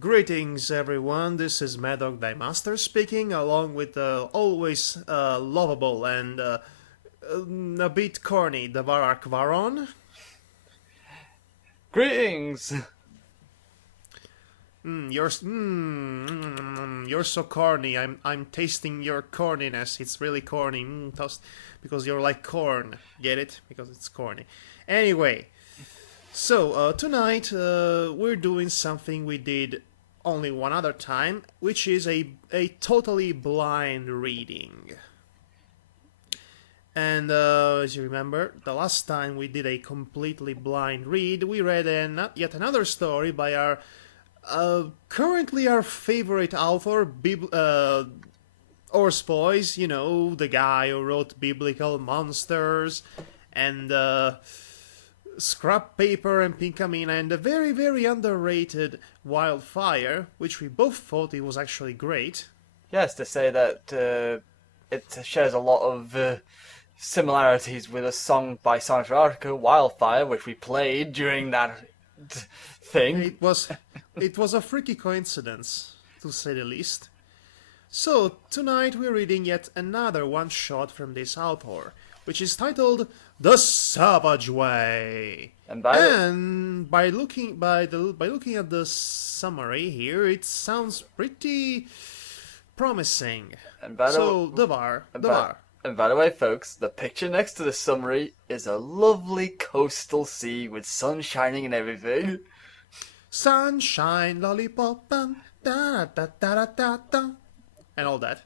Greetings everyone, this is Madhog the Master speaking, along with always lovable and a bit corny Davarak Varon. Greetings! You're so corny. I'm tasting your corniness. It's really corny. Because you're like corn. Get it? Because it's corny. Anyway, so tonight we're doing something we did only one other time, which is a totally blind reading. And as you remember, the last time we did a completely blind read, we read yet another story by our currently our favorite author, Orse Boys, you know, the guy who wrote Biblical Monsters and Scrap Paper and Pinkamena and the very, very underrated Wildfire, which we both thought it was actually great. Yes, to say that it shares a lot of similarities with a song by Sonic article, Wildfire, which we played during that thing. It was a freaky coincidence, to say the least. So, tonight we're reading yet another one-shot from this author, which is titled The Savage Way. And by looking at the summary here, it sounds pretty promising. And by the way, folks, the picture next to the summary is a lovely coastal sea with sun shining and everything. Sunshine, lollipop, and da da da da da da, and all that.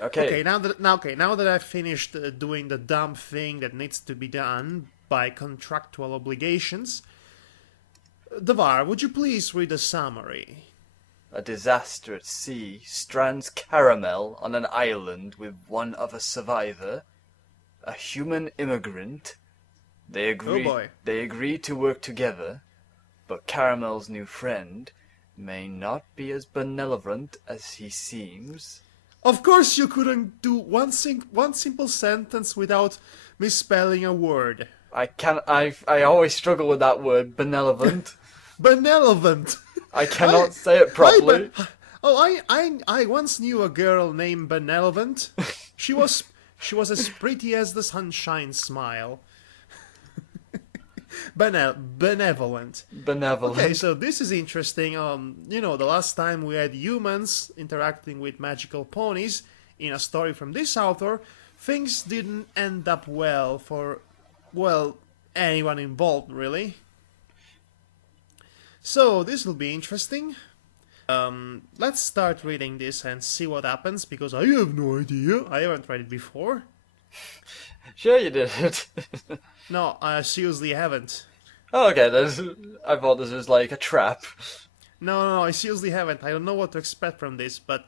Okay. Now that I've finished doing the dumb thing that needs to be done by contractual obligations, Devar, would you please read the summary? A disaster at sea strands Caramel on an island with one other survivor, a human immigrant. They agree. Oh boy. They agree to work together, but Caramel's new friend may not be as benevolent as he seems. Of course you couldn't do one simple sentence without misspelling a word. I always struggle with that word, benevolent. Benevolent. I cannot say it properly. I once knew a girl named Benevolent. She was as pretty as the sunshine smile. Benevolent. Okay, so this is interesting. The last time we had humans interacting with magical ponies in a story from this author, things didn't end up well for, anyone involved, really. So this will be interesting. Let's start reading this and see what happens, because I have no idea. I haven't read it before. Sure you did it. No, I seriously haven't. Oh, okay, I thought this was like a trap. No, I seriously haven't. I don't know what to expect from this, but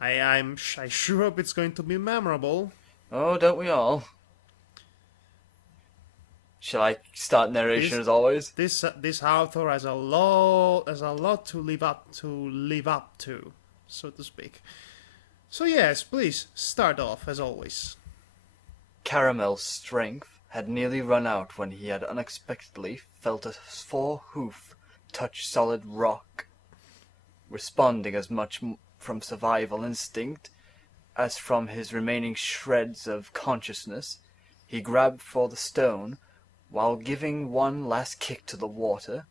I sure hope it's going to be memorable. Oh, don't we all? Shall I start narration as always? This author has a lot to live up to, so to speak. So yes, please start off as always. Caramel's strength had nearly run out when he had unexpectedly felt a forehoof touch solid rock. Responding as much from survival instinct as from his remaining shreds of consciousness, he grabbed for the stone, while giving one last kick to the water.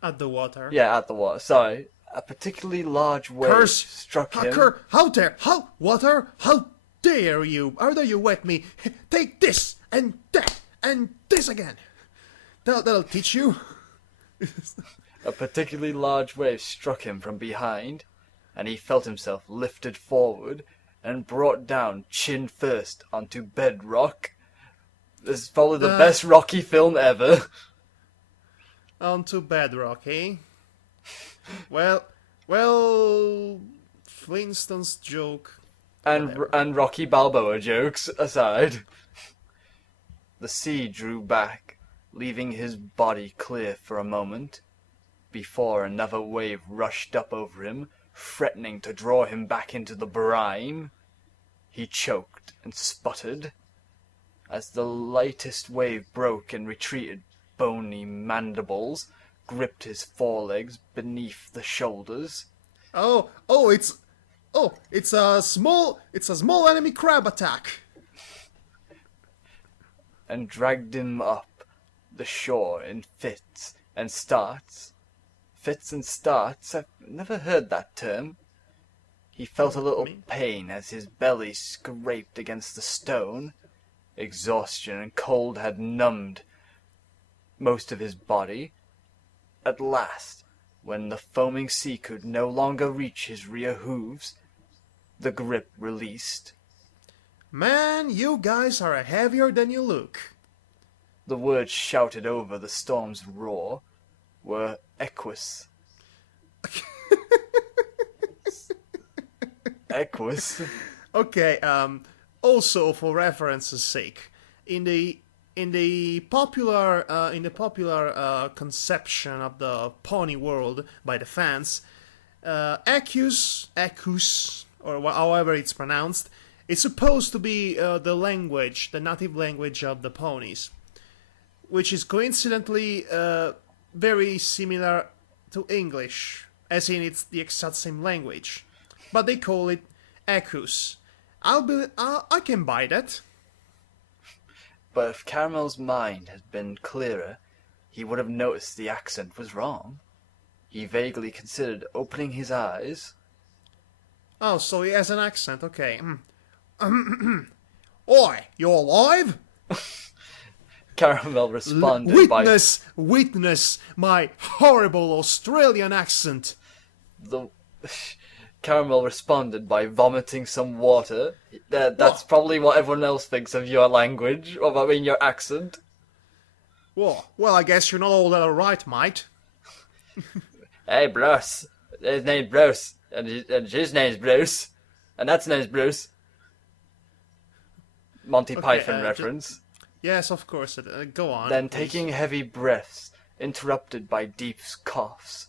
At the water? Yeah, at the water. Sorry. A particularly large wave struck him. How dare you? How dare you wet me? Take this, and that, and this again. That'll teach you. A particularly large wave struck him from behind, and he felt himself lifted forward and brought down chin first onto bedrock. This is probably the best Rocky film ever. Onto bedrock, eh? Well, Flintstone's joke. And Rocky Balboa jokes aside. The sea drew back, leaving his body clear for a moment, before another wave rushed up over him, threatening to draw him back into the brine. He choked and sputtered. As the lightest wave broke and retreated bony mandibles, gripped his forelegs beneath the shoulders it's a small enemy crab attack. and dragged him up the shore in fits and starts. Fits and starts? I've never heard that term. He felt a little pain as his belly scraped against the stone. Exhaustion and cold had numbed most of his body. At last, when the foaming sea could no longer reach his rear hooves, the grip released. Man, you guys are heavier than you look. The words shouted over the storm's roar were equus. Equus? Okay, also for reference's sake, in the popular conception of the pony world by the fans, equus, or however it's pronounced, it's supposed to be the native language of the ponies, which is coincidentally very similar to English, as in it's the exact same language, but they call it equus. I can buy that. But if Caramel's mind had been clearer, he would have noticed the accent was wrong. He vaguely considered opening his eyes. Oh, so he has an accent, okay. Oi, you alive? Caramel responded Witness my horrible Australian accent. Caramel responded by vomiting some water. That's probably what everyone else thinks of your language, or I mean your accent. Well, I guess you're not all that alright, mate. Hey, Bruce. His name's Bruce. And his name's Bruce. And that's name's Bruce. Monty Python reference. Yes, of course. Go on. Then, taking heavy breaths, interrupted by deep coughs,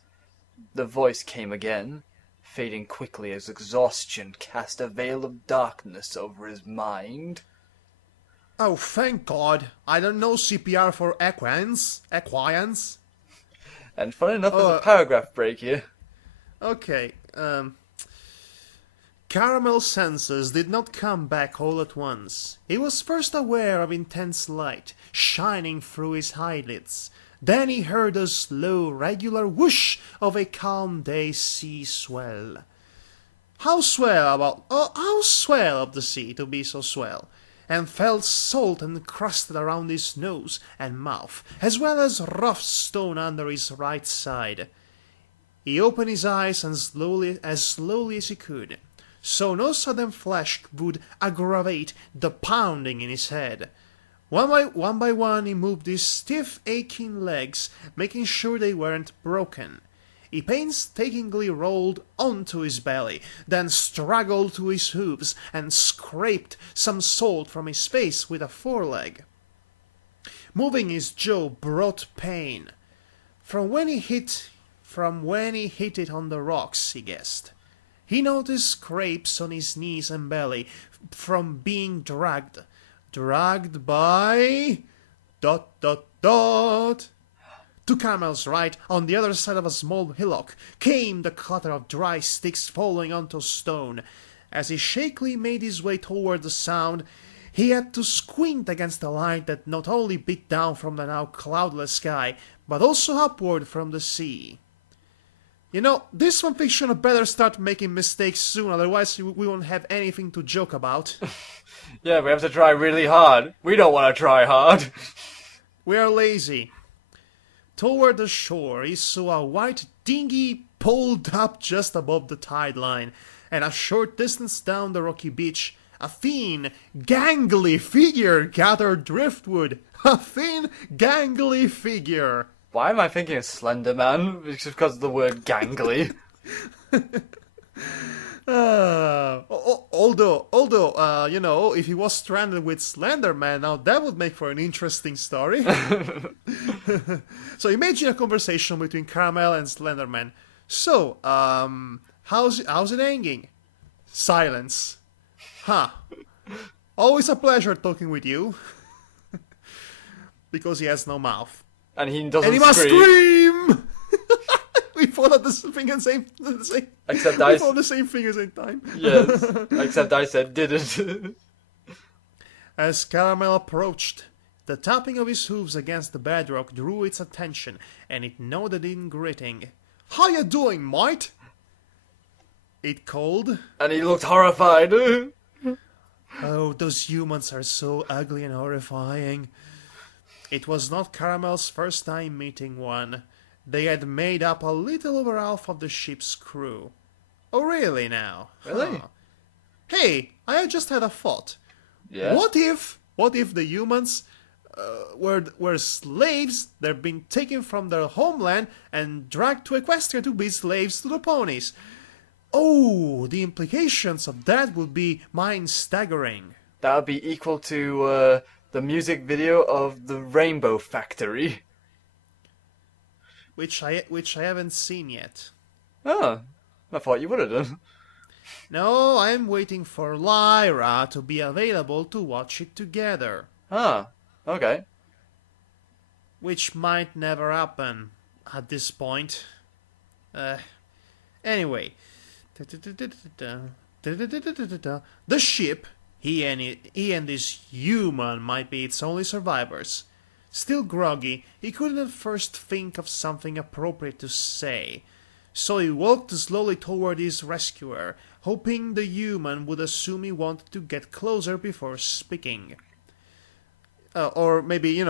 the voice came again, fading quickly as exhaustion cast a veil of darkness over his mind. Oh, thank God. I don't know CPR for equines. And fun enough, there's a paragraph break here. Okay, Caramel's senses did not come back all at once. He was first aware of intense light shining through his eyelids. Then he heard a slow, regular whoosh of a calm day sea swell. How swell of the sea to be so swell, and felt salt encrusted around his nose and mouth, as well as rough stone under his right side. He opened his eyes as slowly as he could, so no sudden flash would aggravate the pounding in his head. One by one he moved his stiff, aching legs, making sure they weren't broken. He painstakingly rolled onto his belly, then struggled to his hooves and scraped some salt from his face with a foreleg. Moving his jaw brought pain. From when he hit it on the rocks, he guessed. He noticed scrapes on his knees and belly from being dragged by ... To Caramel's right, on the other side of a small hillock, came the clatter of dry sticks falling onto stone. As he shakily made his way toward the sound, he had to squint against the light that not only beat down from the now cloudless sky, but also upward from the sea. You know, this fanfiction had better start making mistakes soon, otherwise we won't have anything to joke about. Yeah, we have to try really hard. We don't want to try hard. We are lazy. Toward the shore, he saw a white dinghy pulled up just above the tide line, and a short distance down the rocky beach, a thin, gangly figure gathered driftwood. A thin, gangly figure. Why am I thinking of Slender Man? It's just because of the word gangly. Although, you know, if he was stranded with Slender Man, now that would make for an interesting story. So imagine a conversation between Caramel and Slender Man. So, how's it hanging? Silence. Huh. Always a pleasure talking with you. Because he has no mouth. And he doesn't And he must scream! we thought of the thing at the same. Except we I. thought the same thing at the same time. Yes. Except I said didn't. As Caramel approached, the tapping of his hooves against the bedrock drew its attention, and it nodded in greeting. "How you doing, mate?" it called. And he looked horrified. Oh, those humans are so ugly and horrifying. It was not Caramel's first time meeting one. They had made up a little over half of the ship's crew. Oh, really now? Really? Huh. Hey, I just had a thought. Yeah. What if the humans were slaves that had been taken from their homeland and dragged to Equestria to be slaves to the ponies? Oh, the implications of that would be mind-staggering. That would be equal to the music video of the Rainbow Factory. Which I haven't seen yet. Oh, I thought you would have done. No, I'm waiting for Lyra to be available to watch it together. Ah, okay. Which might never happen at this point. Anyway. The ship, he and his human might be its only survivors. Still groggy, he couldn't at first think of something appropriate to say. So he walked slowly toward his rescuer, hoping the human would assume he wanted to get closer before speaking. Or maybe,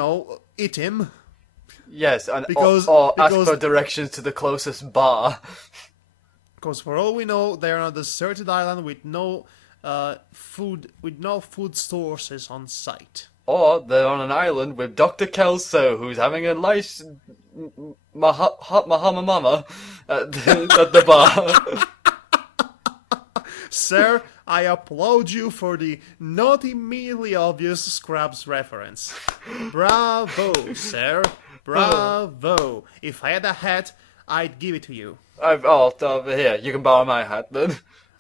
eat him. Yes, and Because ask for directions to the closest bar. Because for all we know, they're on a deserted island with no food sources on site. Or they're on an island with Dr. Kelso, who's having a nice Mahama Mama at the bar. Sir, I applaud you for the not immediately obvious Scrubs reference. Bravo, sir. Bravo. If I had a hat, I'd give it to you. Here, you can borrow my hat then.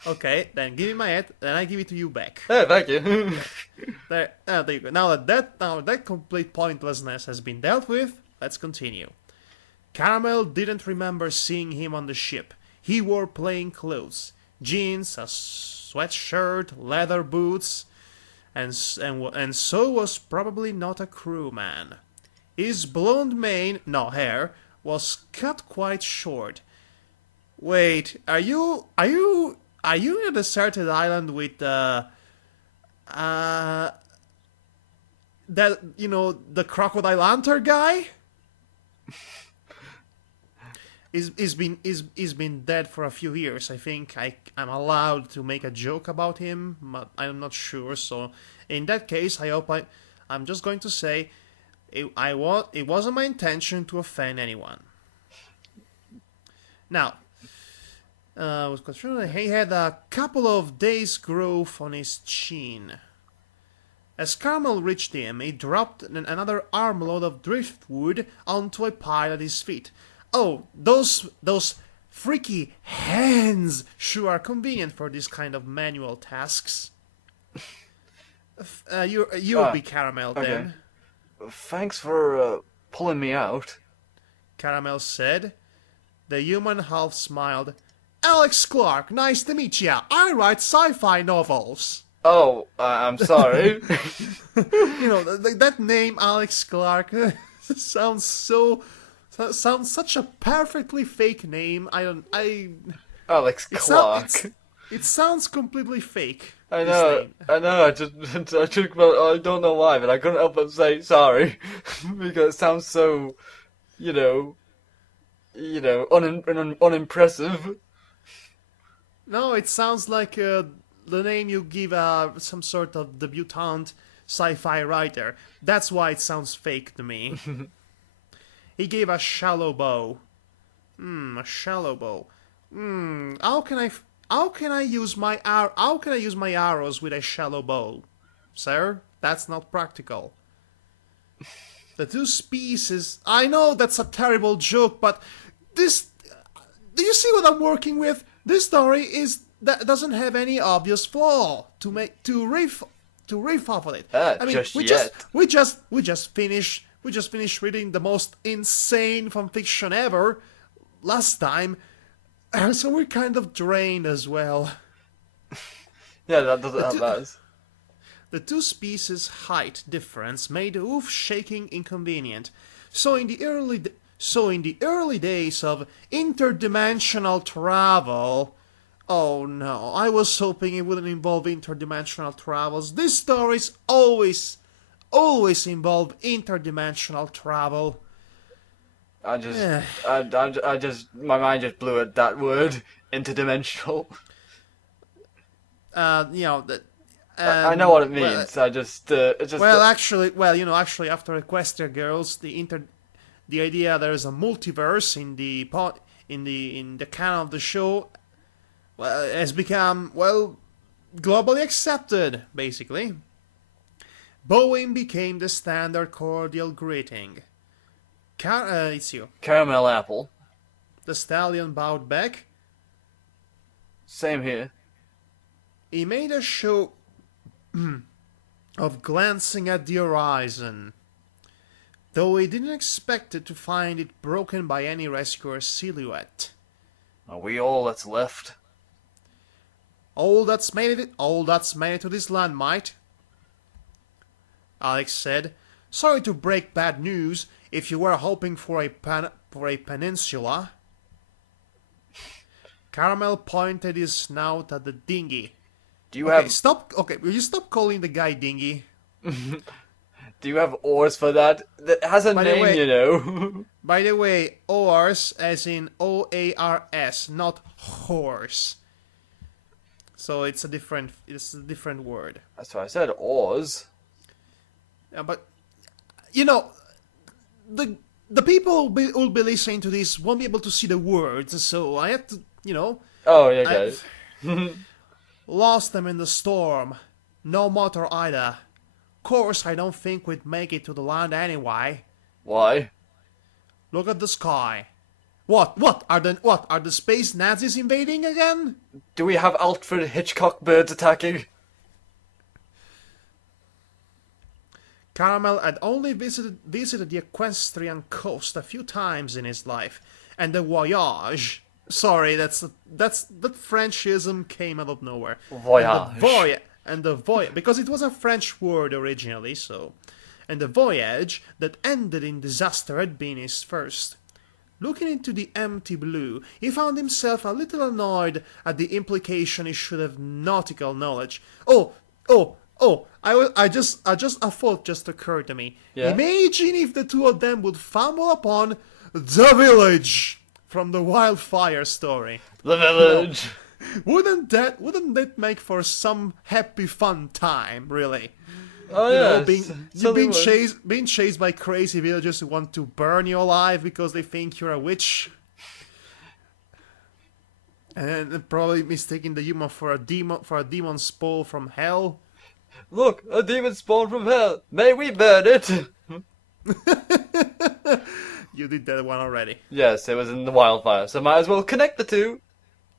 Okay, then give me my hat, then I give it to you back. Hey, thank you. There you go. Now that complete pointlessness has been dealt with, let's continue. Caramel didn't remember seeing him on the ship. He wore plain clothes, jeans, a sweatshirt, leather boots, and so was probably not a crewman. His blonde hair was cut quite short. Wait, are you in a deserted island with the crocodile hunter guy? He's been dead for a few years. I think I'm allowed to make a joke about him, but I'm not sure. So in that case, I'm just going to say it wasn't my intention to offend anyone. Now, he had a couple of days' growth on his chin. As Caramel reached him, he dropped another armload of driftwood onto a pile at his feet. Oh, those freaky hands sure are convenient for this kind of manual tasks. You'll be Caramel then. Okay. Thanks for pulling me out. Caramel said. The human half smiled. Alex Clark, nice to meet ya. I write sci-fi novels. Oh, I'm sorry. That name, Alex Clark, sounds such a perfectly fake name. Alex Clark. It sounds completely fake. I know. I don't know why, but I couldn't help but say sorry because it sounds so, unimpressive. No, it sounds like the name you give some sort of debutante sci-fi writer. That's why it sounds fake to me. He gave a shallow bow. A shallow bow. How can I use my arrows with a shallow bow? Sir, that's not practical. The two species. I know that's a terrible joke, but this. Do you see what I'm working with? This story doesn't have any obvious flaw to riff off of it. We just finished reading the most insane fanfiction ever. last time, so we're kind of drained as well. Yeah, that doesn't help us. The two species' height difference made hoof shaking inconvenient. So in the early days of interdimensional travel, oh no, I was hoping it wouldn't involve interdimensional travels. These stories always involve interdimensional travel. I just, my mind just blew at that word, interdimensional. I know what it means. It's just. Actually, after Equestria Girls, the idea there is a multiverse in the canon of the show, has become globally accepted. Basically, bowing became the standard cordial greeting. It's you. Caramel apple. The stallion bowed back. Same here. He made a show of glancing at the horizon, though he didn't expect it to find it broken by any rescuer's silhouette. Are we all that's left? All that's made it to this land, mate, Alex said. Sorry to break bad news if you were hoping for a peninsula. Caramel pointed his snout at the dinghy. Will you stop calling the guy dinghy? Do you have oars for that? That has a name, you know. By the way, oars as in O-A-R-S, not horse. So it's a different word. That's why I said oars. Yeah, but the people who'll be listening to this won't be able to see the words, so I have to, Oh, yeah, guys. Lost them in the storm. No motor either. Course, I don't think we'd make it to the land anyway. Why? Look at the sky. What are the space Nazis invading again? Do we have Alfred Hitchcock birds attacking? Caramel had only visited the equestrian coast a few times in his life, and the voyage. Sorry, that Frenchism came out of nowhere. Voyage. And the voyage, because it was a French word originally, so. And the voyage that ended in disaster had been his first. Looking into the empty blue, he found himself a little annoyed at the implication he should have nautical knowledge. A thought just occurred to me. Yeah? Imagine if the two of them would fumble upon the village from the wildfire story. The village. Wouldn't that make for some happy fun time, really? Oh yeah. Being chased by crazy villagers who want to burn you alive because they think you're a witch. And probably mistaking the human for a demon spawn from hell. Look, a demon spawned from hell. May we burn it? You did that one already. Yes, it was in the wildfire, so might as well connect the two.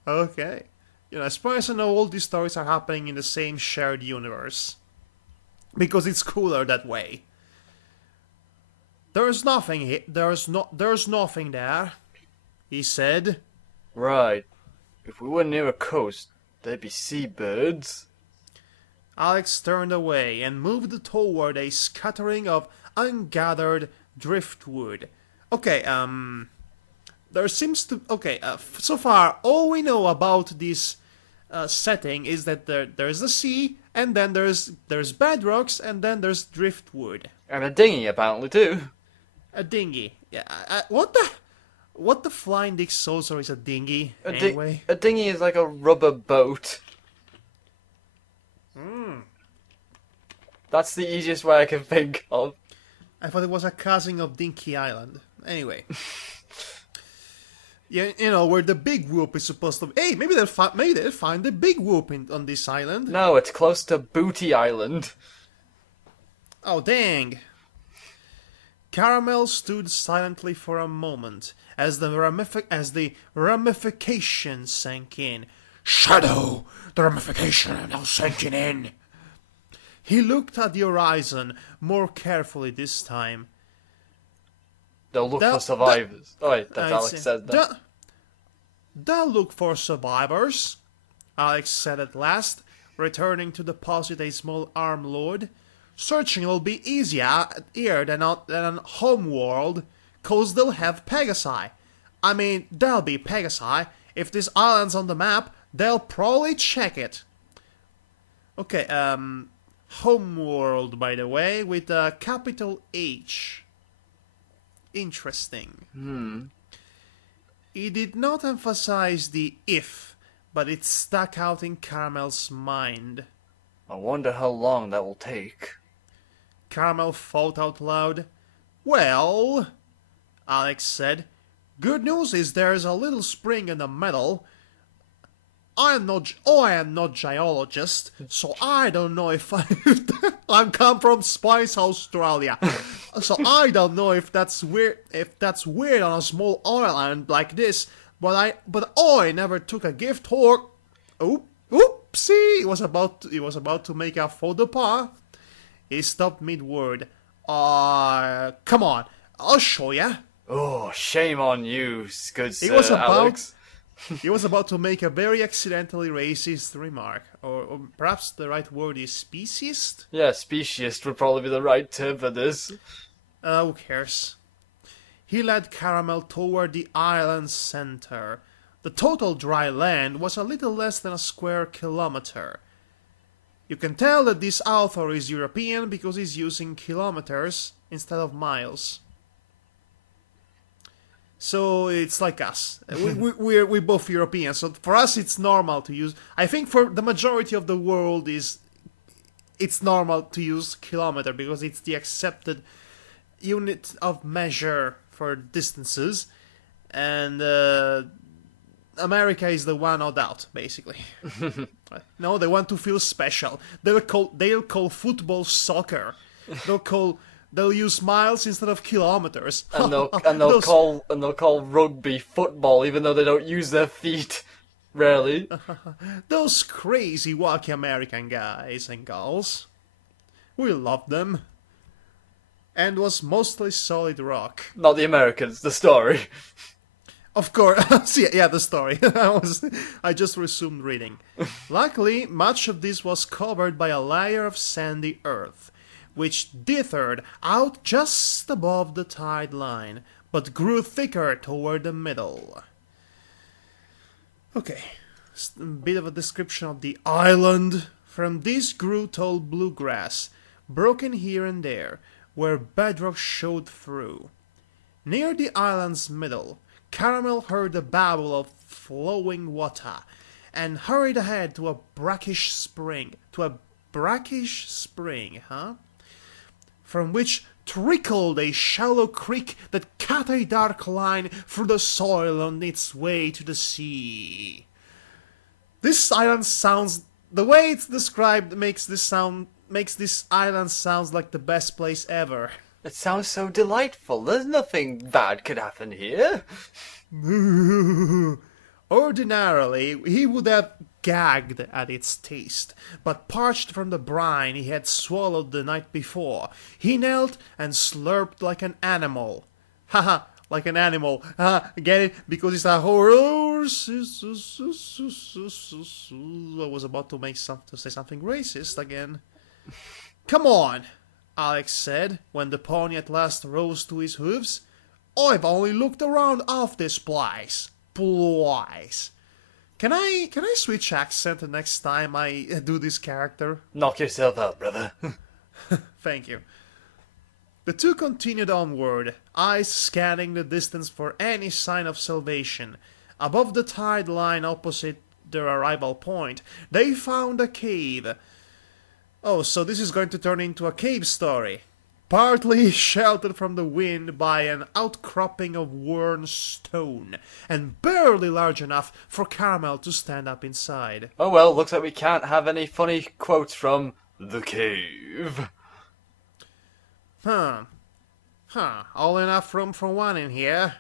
Okay. As far as I know, all these stories are happening in the same shared universe. Because it's cooler that way. There's nothing there, he said. Right. If we were near a coast, there'd be seabirds. Alex turned away and moved toward a scattering of ungathered driftwood. Okay, there seems to... Okay, so far, all we know about this setting is that there's the sea, and then there's bedrocks, and then there's driftwood. And a dinghy, apparently, too. A dinghy. Yeah, what the flying dick saucer is a dinghy, anyway? A dinghy is like a rubber boat. That's the easiest way I can think of. I thought it was a cousin of Dinky Island. Anyway. Yeah, where the big whoop is supposed to be. Hey, maybe they'll find the big whoop on this island. No, it's close to Booty Island. Oh, dang. Caramel stood silently for a moment as the ramifications sank in. Shadow! The ramification are now sinking in. He looked at the horizon more carefully this time. They'll look for survivors. Oh wait, that's Alex said that. They'll look for survivors, Alex said at last, returning to deposit a small arm load. Searching will be easier here than on Homeworld, 'cause they'll have Pegasi. I mean, there'll be Pegasi. If this island's on the map, they'll probably check it. Okay, Homeworld, by the way, with a capital H. Interesting. He did not emphasize the if, but it stuck out in Caramel's mind. I wonder how long that will take. Caramel thought out loud. Well, Alex said, good news is there's a little spring in the middle. I am not geologist, so I don't know if I come from Spice, Australia. So I don't know if that's weird on a small island like this, but I never took a gift or oopsie, he was about to make a faux pas. He stopped mid-word. Come on, I'll show ya. Oh, shame on you, good sir, Alex. He was about to make a very accidentally racist remark. Or perhaps the right word is speciest? Yeah, speciest would probably be the right term for this. Who cares? He led Caramel toward the island's center. The total dry land was a little less than a square kilometer. You can tell that this author is European because he's using kilometers instead of miles. So it's like us. We're both Europeans. So for us, it's normal to use. I think for the majority of the world, it's normal to use kilometer because it's the accepted unit of measure for distances, and America is the one odd out, basically. No, they want to feel special. They'll call football soccer. They'll use miles instead of kilometers. And they'll call rugby football, even though they don't use their feet. Rarely. Those crazy wacky American guys and gals. We loved them. And was mostly solid rock. Not the Americans, the story. Of course, yeah, the story. I just resumed reading. Luckily, much of this was covered by a layer of sandy earth, which dithered out just above the tide line, but grew thicker toward the middle. Okay, a bit of a description of the island. From this grew tall bluegrass, broken here and there, where bedrock showed through. Near the island's middle, Caramel heard a babble of flowing water, and hurried ahead to a brackish spring. From which trickled a shallow creek that cut a dark line through the soil on its way to the sea. This island sounds... The way it's described makes this island sounds like the best place ever. It sounds so delightful. There's nothing bad could happen here. Ordinarily, he would have gagged at its taste, but parched from the brine he had swallowed the night before, he knelt and slurped like an animal. Haha, like an animal. Get it? Because it's a horse. I was about to say something racist again. Come on, Alex said, when the pony at last rose to his hooves. I've only looked around off this place. Can I switch accent the next time I do this character? Knock yourself out, brother. Thank you. The two continued onward, eyes scanning the distance for any sign of salvation. Above the tide line opposite their arrival point, they found a cave. Oh, so this is going to turn into a cave story. Partly sheltered from the wind by an outcropping of worn stone, and barely large enough for Caramel to stand up inside. Oh well, looks like we can't have any funny quotes from The Cave. All enough room for one in here,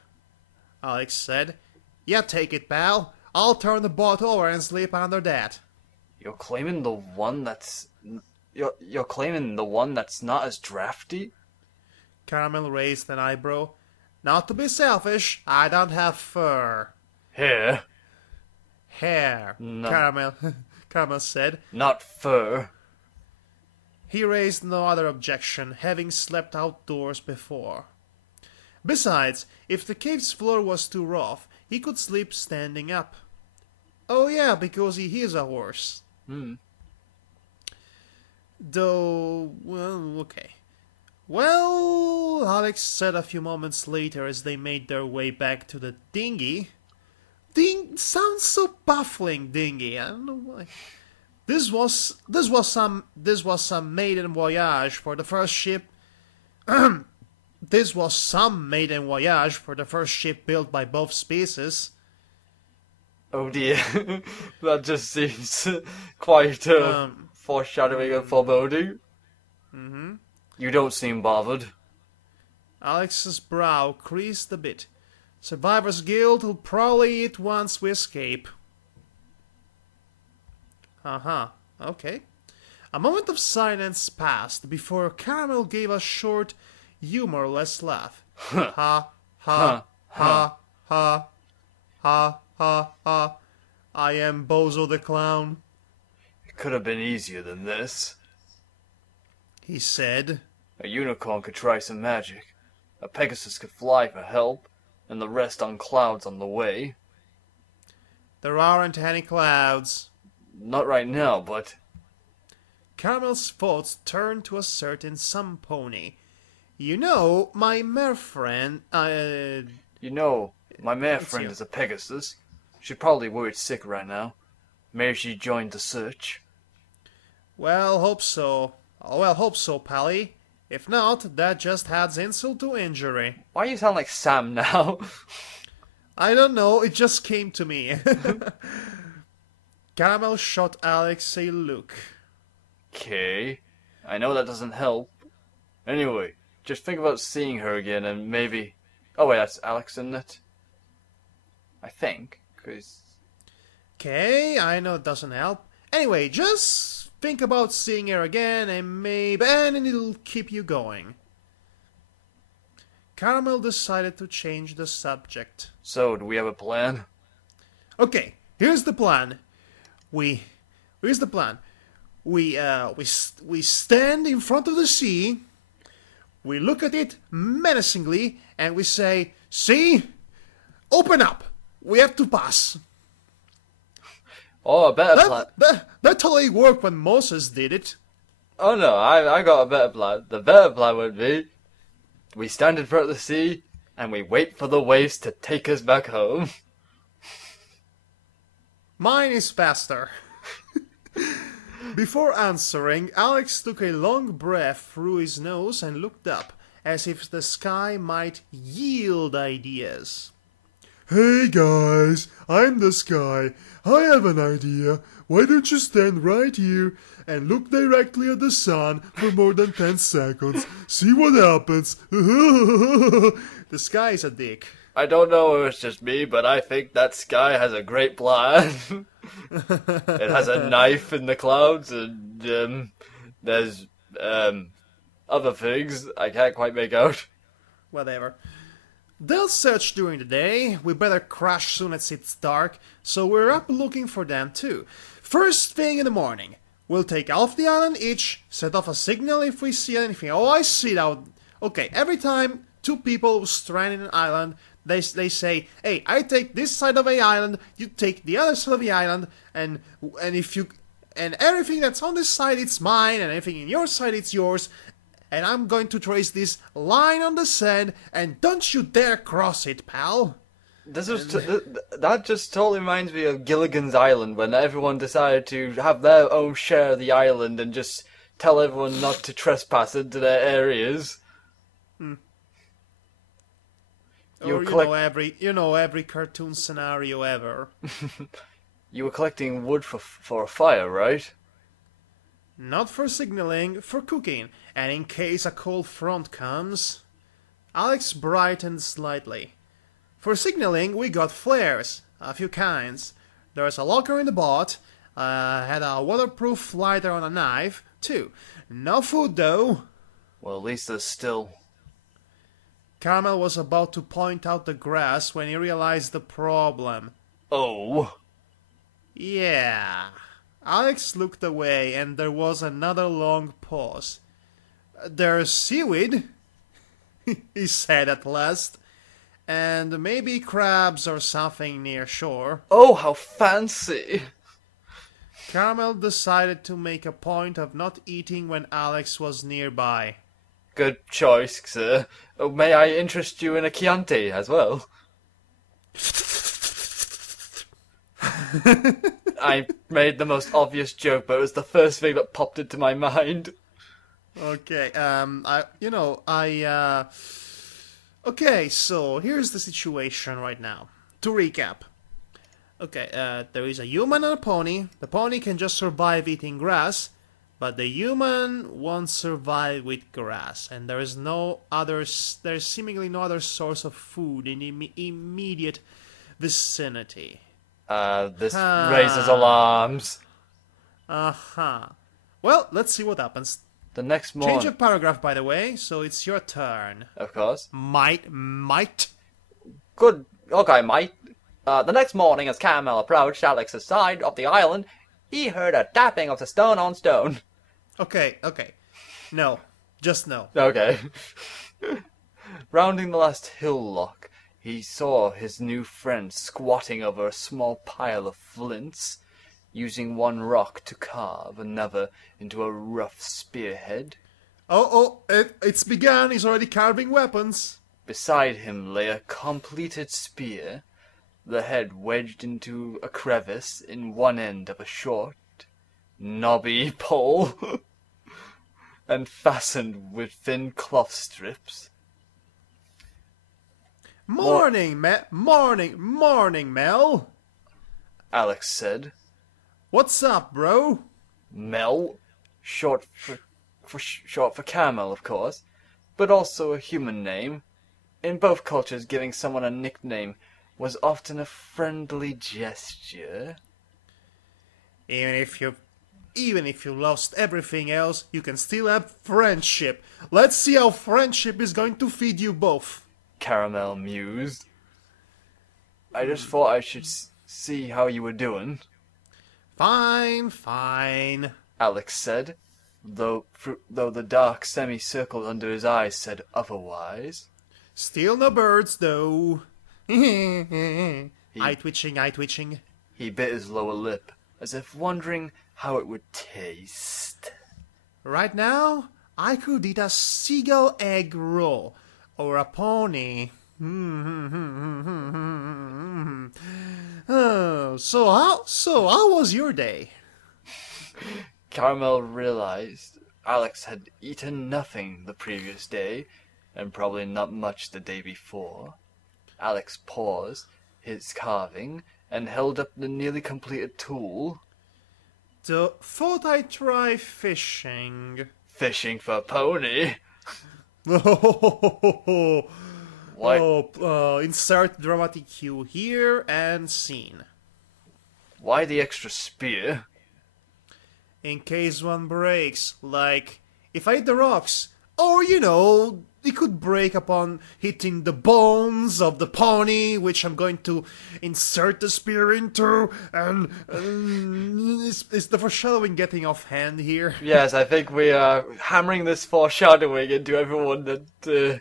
Alex said. Yeah, take it, pal. I'll turn the boat over and sleep under that. You're claiming the one that's not as drafty? Caramel raised an eyebrow. Not to be selfish, I don't have fur. Here. Hair, No. Caramel said. Not fur. He raised no other objection, having slept outdoors before. Besides, if the cave's floor was too rough, he could sleep standing up. Oh yeah, because he is a horse. Though, well, okay. Well, Alex said a few moments later as they made their way back to the dinghy. Sounds so baffling, dinghy. I don't know why. This was some maiden voyage for the first ship. This was some maiden voyage for the first ship built by both species. Oh dear, that just seems quite foreshadowing and foreboding. You don't seem bothered. Alex's brow creased a bit. Survivor's guilt will probably eat once we escape. Okay. A moment of silence passed before Caramel gave a short, humorless laugh. Ha, ha, ha, ha, ha, ha, ha. I am Bozo the Clown. It could have been easier than this. He said. A unicorn could try some magic. A Pegasus could fly for help, and the rest on clouds on the way. There aren't any clouds. Not right now, but... Caramel's thoughts turned to a certain some pony. You know, my mare friend, You know, my mare friend is a Pegasus. She's probably worried sick right now. Maybe she joined the search. Well, hope so. Oh, well, hope so, Pally. If not, that just adds insult to injury. Why you sound like Sam now? I don't know, it just came to me. Caramel shot Alex a look. Okay. I know that doesn't help. Anyway, just think about seeing her again and maybe... Oh wait, that's Alex, isn't it? I think, because... Okay, I know it doesn't help. Anyway, just think about seeing her again and it'll keep you going. Caramel decided to change the subject. So, do we have a plan? Okay, here's the plan. Here's the plan. We stand in front of the sea. We look at it menacingly and we say, "Sea, open up. We have to pass." Oh, a better plan. That totally worked when Moses did it. Oh no, I got a better plan. The better plan would be, we stand in front of the sea and we wait for the waves to take us back home. Mine is faster. Before answering, Alex took a long breath through his nose and looked up, as if the sky might yield ideas. "Hey guys, I'm the sky. I have an idea. Why don't you stand right here and look directly at the sun for more than 10 seconds? See what happens." The sky is a dick. I don't know if it's just me, but I think that sky has a great plan. It has a knife in the clouds, and there's other things I can't quite make out. Whatever. They'll search during the day. We better crash soon as it's dark, so we're up looking for them too. First thing in the morning, we'll take off the island each, set off a signal if we see anything. Oh, I see it out. Okay, every time two people stranded an island, they say, "Hey, I take this side of the island, you take the other side of the island, and everything that's on this side it's mine, and everything in your side it's yours, and I'm going to trace this line on the sand, and don't you dare cross it, pal." That just totally reminds me of Gilligan's Island, when everyone decided to have their own share of the island and just tell everyone not to trespass into their areas. Or you know every cartoon scenario ever. You were collecting wood for a fire, right? Not for signaling, for cooking, and in case a cold front comes. Alex brightened slightly. For signaling, we got flares, a few kinds. There's a locker in the boat, had a waterproof lighter on a knife, too. No food, though. Well, at least there's still... Caramel was about to point out the grass when he realized the problem. Oh. Yeah. Alex looked away and there was another long pause. There's seaweed, he said at last, and maybe crabs or something near shore. Oh, how fancy! Caramel decided to make a point of not eating when Alex was nearby. Good choice, sir. Oh, may I interest you in a Chianti as well? I made the most obvious joke, but it was the first thing that popped into my mind. Okay, Okay, so here's the situation right now. To recap. Okay, there is a human and a pony. The pony can just survive eating grass, but the human won't survive with grass, and there's seemingly no other source of food in the immediate vicinity. This raises alarms. Uh-huh. Well, let's see what happens. The next morning... Change of paragraph, by the way, so it's your turn. Of course. Might. Good. Okay, mate. The next morning, as Caramel approached Alex's side of the island, he heard a tapping of the stone on stone. Okay. No. Just no. Okay. Rounding the last hillock, he saw his new friend squatting over a small pile of flints, using one rock to carve another into a rough spearhead. It's begun. He's already carving weapons. Beside him lay a completed spear, the head wedged into a crevice in one end of a short, knobby pole, and fastened with thin cloth strips. Morning, Mel. Alex said. What's up, bro? Mel, short for Caramel, of course, but also a human name. In both cultures, giving someone a nickname was often a friendly gesture. Even if you lost everything else, you can still have friendship. Let's see how friendship is going to feed you both. Caramel mused. I just thought I should see how you were doing. Fine. Alex said, though the dark semicircle under his eyes said otherwise. Still no birds, though. Eye twitching. He bit his lower lip, as if wondering how it would taste. Right now, I could eat a seagull egg roll, or a pony. So how was your day? Caramel realized Alex had eaten nothing the previous day, and probably not much the day before. Alex paused his carving and held up the nearly completed tool. Thought I'd try fishing. Fishing for pony? What? Insert dramatic cue here and scene. Why the extra spear? In case one breaks, like if I hit the rocks, or it could break upon hitting the bones of the pony, which I'm going to insert the spear into, and is the foreshadowing getting off hand here? Yes, I think we are hammering this foreshadowing into everyone that...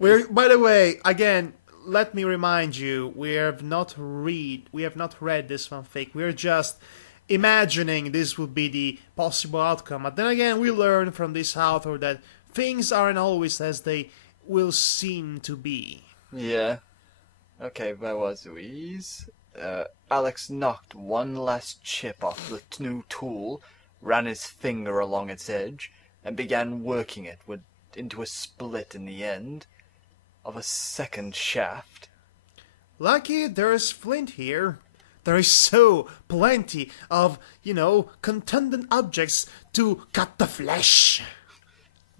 By the way, again, let me remind you, we have not read this fanfic. We're just imagining this would be the possible outcome. But then again, we learn from this author that things aren't always as they will seem to be. Yeah. Okay, where was we? Alex knocked one last chip off the new tool, ran his finger along its edge, and began working it into a split in the end of a second shaft. Lucky there's flint here. There is so plenty of, contendent objects to cut the flesh.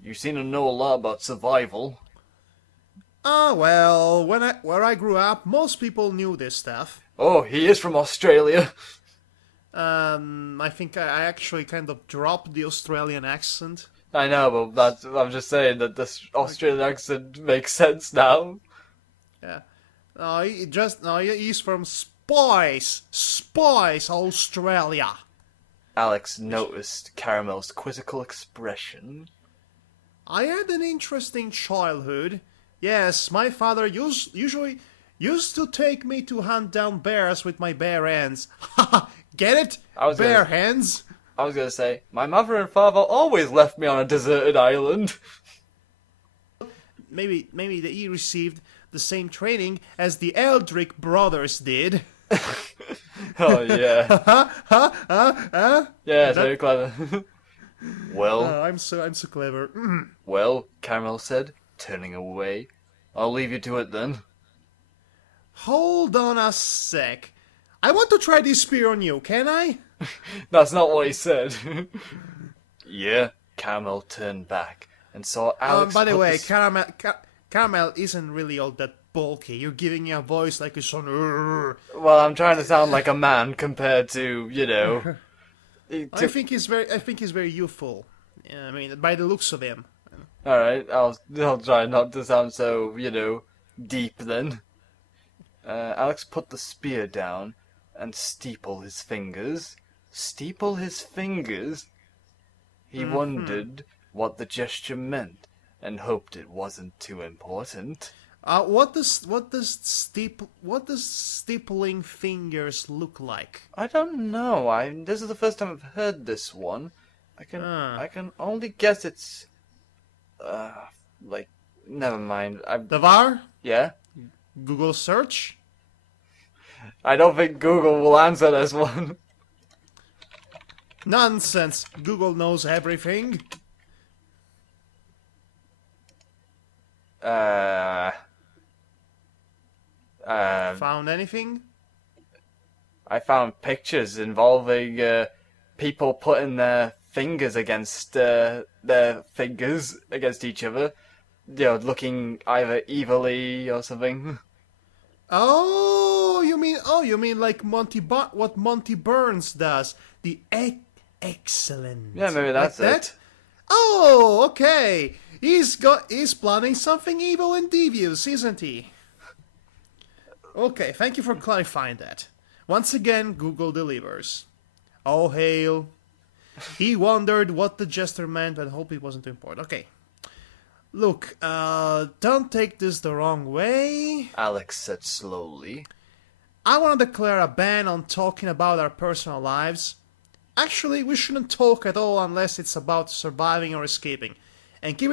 You seem to know a lot about survival. Well, where I grew up, most people knew this stuff. Oh, he is from Australia. I think I actually kind of dropped the Australian accent. I know, but I'm just saying that this Australian accent makes sense now. Yeah. No, he's from Spice, Australia. Alex noticed Caramel's quizzical expression. I had an interesting childhood. Yes, my father usually used to take me to hunt down bears with my bare hands. Haha, get it? Bare hands? I was gonna say, my mother and father always left me on a deserted island. Maybe that he received the same training as the Eldrick brothers did. Oh, yeah. Yeah, very clever. Well... I'm so clever. Well, Caramel said, turning away. I'll leave you to it then. Hold on a sec. I want to try this spear on you, can I? That's not what he said. Yeah, Caramel turned back and saw Alex. By the way, Caramel isn't really all that bulky. You're giving me a voice like a son. Well, I'm trying to sound like a man compared to, you know. I think he's very youthful. Yeah, I mean, by the looks of him. All right, I'll try not to sound so, you know, deep then. Alex put the spear down and steepled his fingers. Steeple his fingers? He wondered what the gesture meant and hoped it wasn't too important. What does steepling fingers look like? I don't know. This is the first time I've heard this one. I can only guess it's like, never mind. Davar? Yeah? Google search? I don't think Google will answer this one. Nonsense. Google knows everything. Found anything? I found pictures involving people putting their fingers against their fingers against each other. You know, looking either evilly or something. Oh, you mean like what Monty Burns does? The excellent. Yeah, maybe that's like it. That? Oh, okay. He's planning something evil and devious, isn't he? Okay, thank you for clarifying that. Once again, Google delivers. Oh, hail. He wondered what the gesture meant, but hoped it wasn't too important. Okay. Look, don't take this the wrong way. Alex said slowly. I want to declare a ban on talking about our personal lives. Actually, we shouldn't talk at all unless it's about surviving or escaping. And keep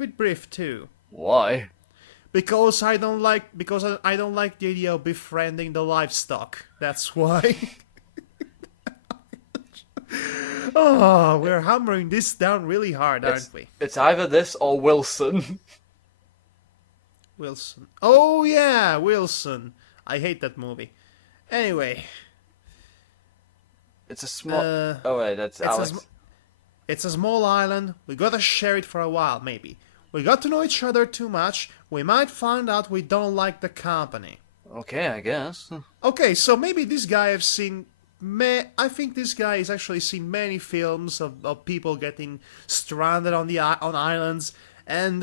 it brief too. Why? Because I don't like the idea of befriending the livestock. That's why. Oh, we're hammering this down really hard, aren't we? It's either this or Wilson. Wilson. Oh yeah, Wilson. I hate that movie. Anyway. It's a small... oh wait, that's Alex. It's a small island. We gotta share it for a while, maybe. We got to know each other too much. We might find out we don't like the company. Okay, I guess. Okay, so maybe this guy I've seen... I think this guy has actually seen many films of people getting stranded on islands, and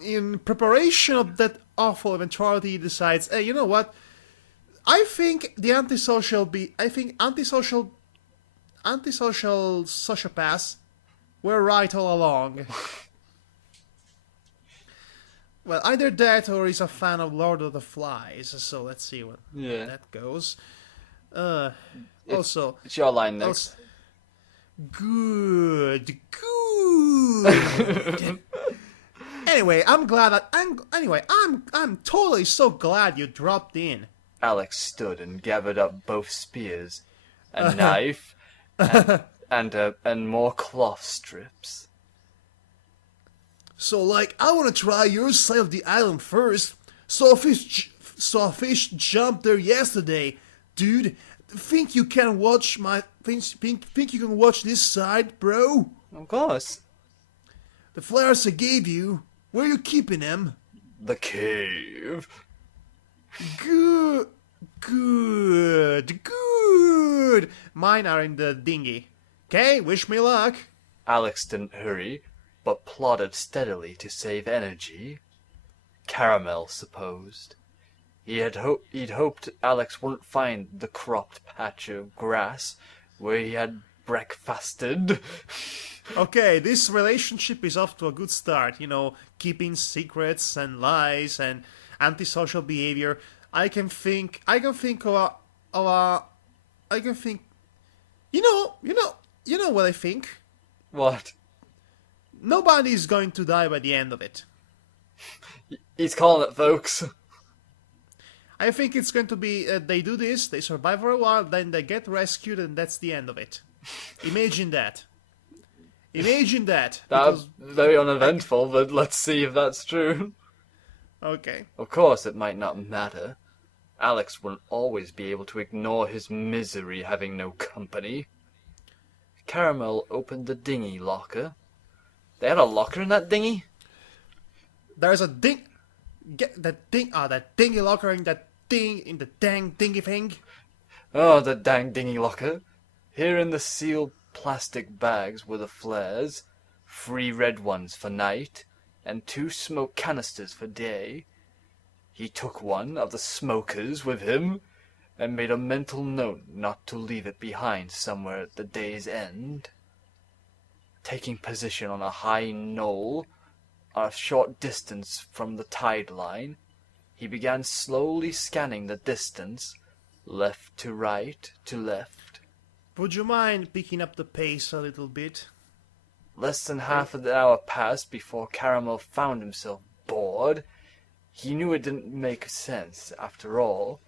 in preparation of that awful eventuality, he decides, hey, you know what? I think antisocial sociopaths were right all along. Well, either that or he's a fan of Lord of the Flies. So let's see what that goes. Also, it's your line next. Good. Anyway, I'm totally so glad you dropped in. Alex stood and gathered up both spears, a knife, and more cloth strips. So, I want to try your side of the island first. Saw a fish jump there yesterday, dude. Think you can watch think you can watch this side, bro? Of course. The flowers I gave you, where are you keeping them? The cave. Good. Mine are in the dinghy. Okay, wish me luck. Alex didn't hurry, but plodded steadily to save energy. Caramel supposed. He'd hoped Alex wouldn't find the cropped patch of grass where he had breakfasted. Okay, this relationship is off to a good start. Keeping secrets and lies and antisocial behavior. I can think of a, I can think, you know what I think? What? Nobody is going to die by the end of it. He's calling it, folks. I think it's going to be, they do this, they survive for a while, then they get rescued, and that's the end of it. Imagine that. Imagine that. That's very uneventful, but let's see if that's true. Okay. Of course, it might not matter. Alex wouldn't always be able to ignore his misery having no company. Caramel opened the dinghy locker. They had a locker in that dinghy? There's a that dinghy locker in the dang dinghy thing. Oh, the dang dinghy locker. Here in the sealed plastic bags were the flares, 3 red ones for night, and 2 smoke canisters for day. He took one of the smokers with him, and made a mental note not to leave it behind somewhere at the day's end. Taking position on a high knoll, a short distance from the tide line, he began slowly scanning the distance, left to right to left. Would you mind picking up the pace a little bit? Less than half an hour passed before Caramel found himself bored. He knew it didn't make sense, after all.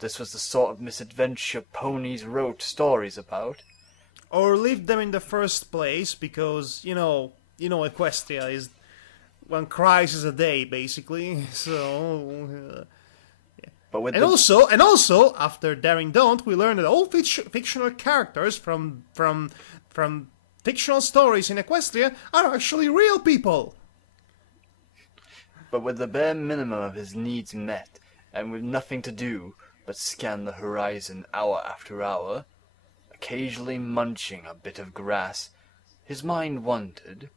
This was the sort of misadventure ponies wrote stories about. Or leave them in the first place, because, Equestria is 1 crisis a day, basically. So, But with also, after Daring Don't, we learned that all fictional characters from fictional stories in Equestria are actually real people. But with the bare minimum of his needs met, and with nothing to do but scan the horizon hour after hour, occasionally munching a bit of grass, his mind wandered.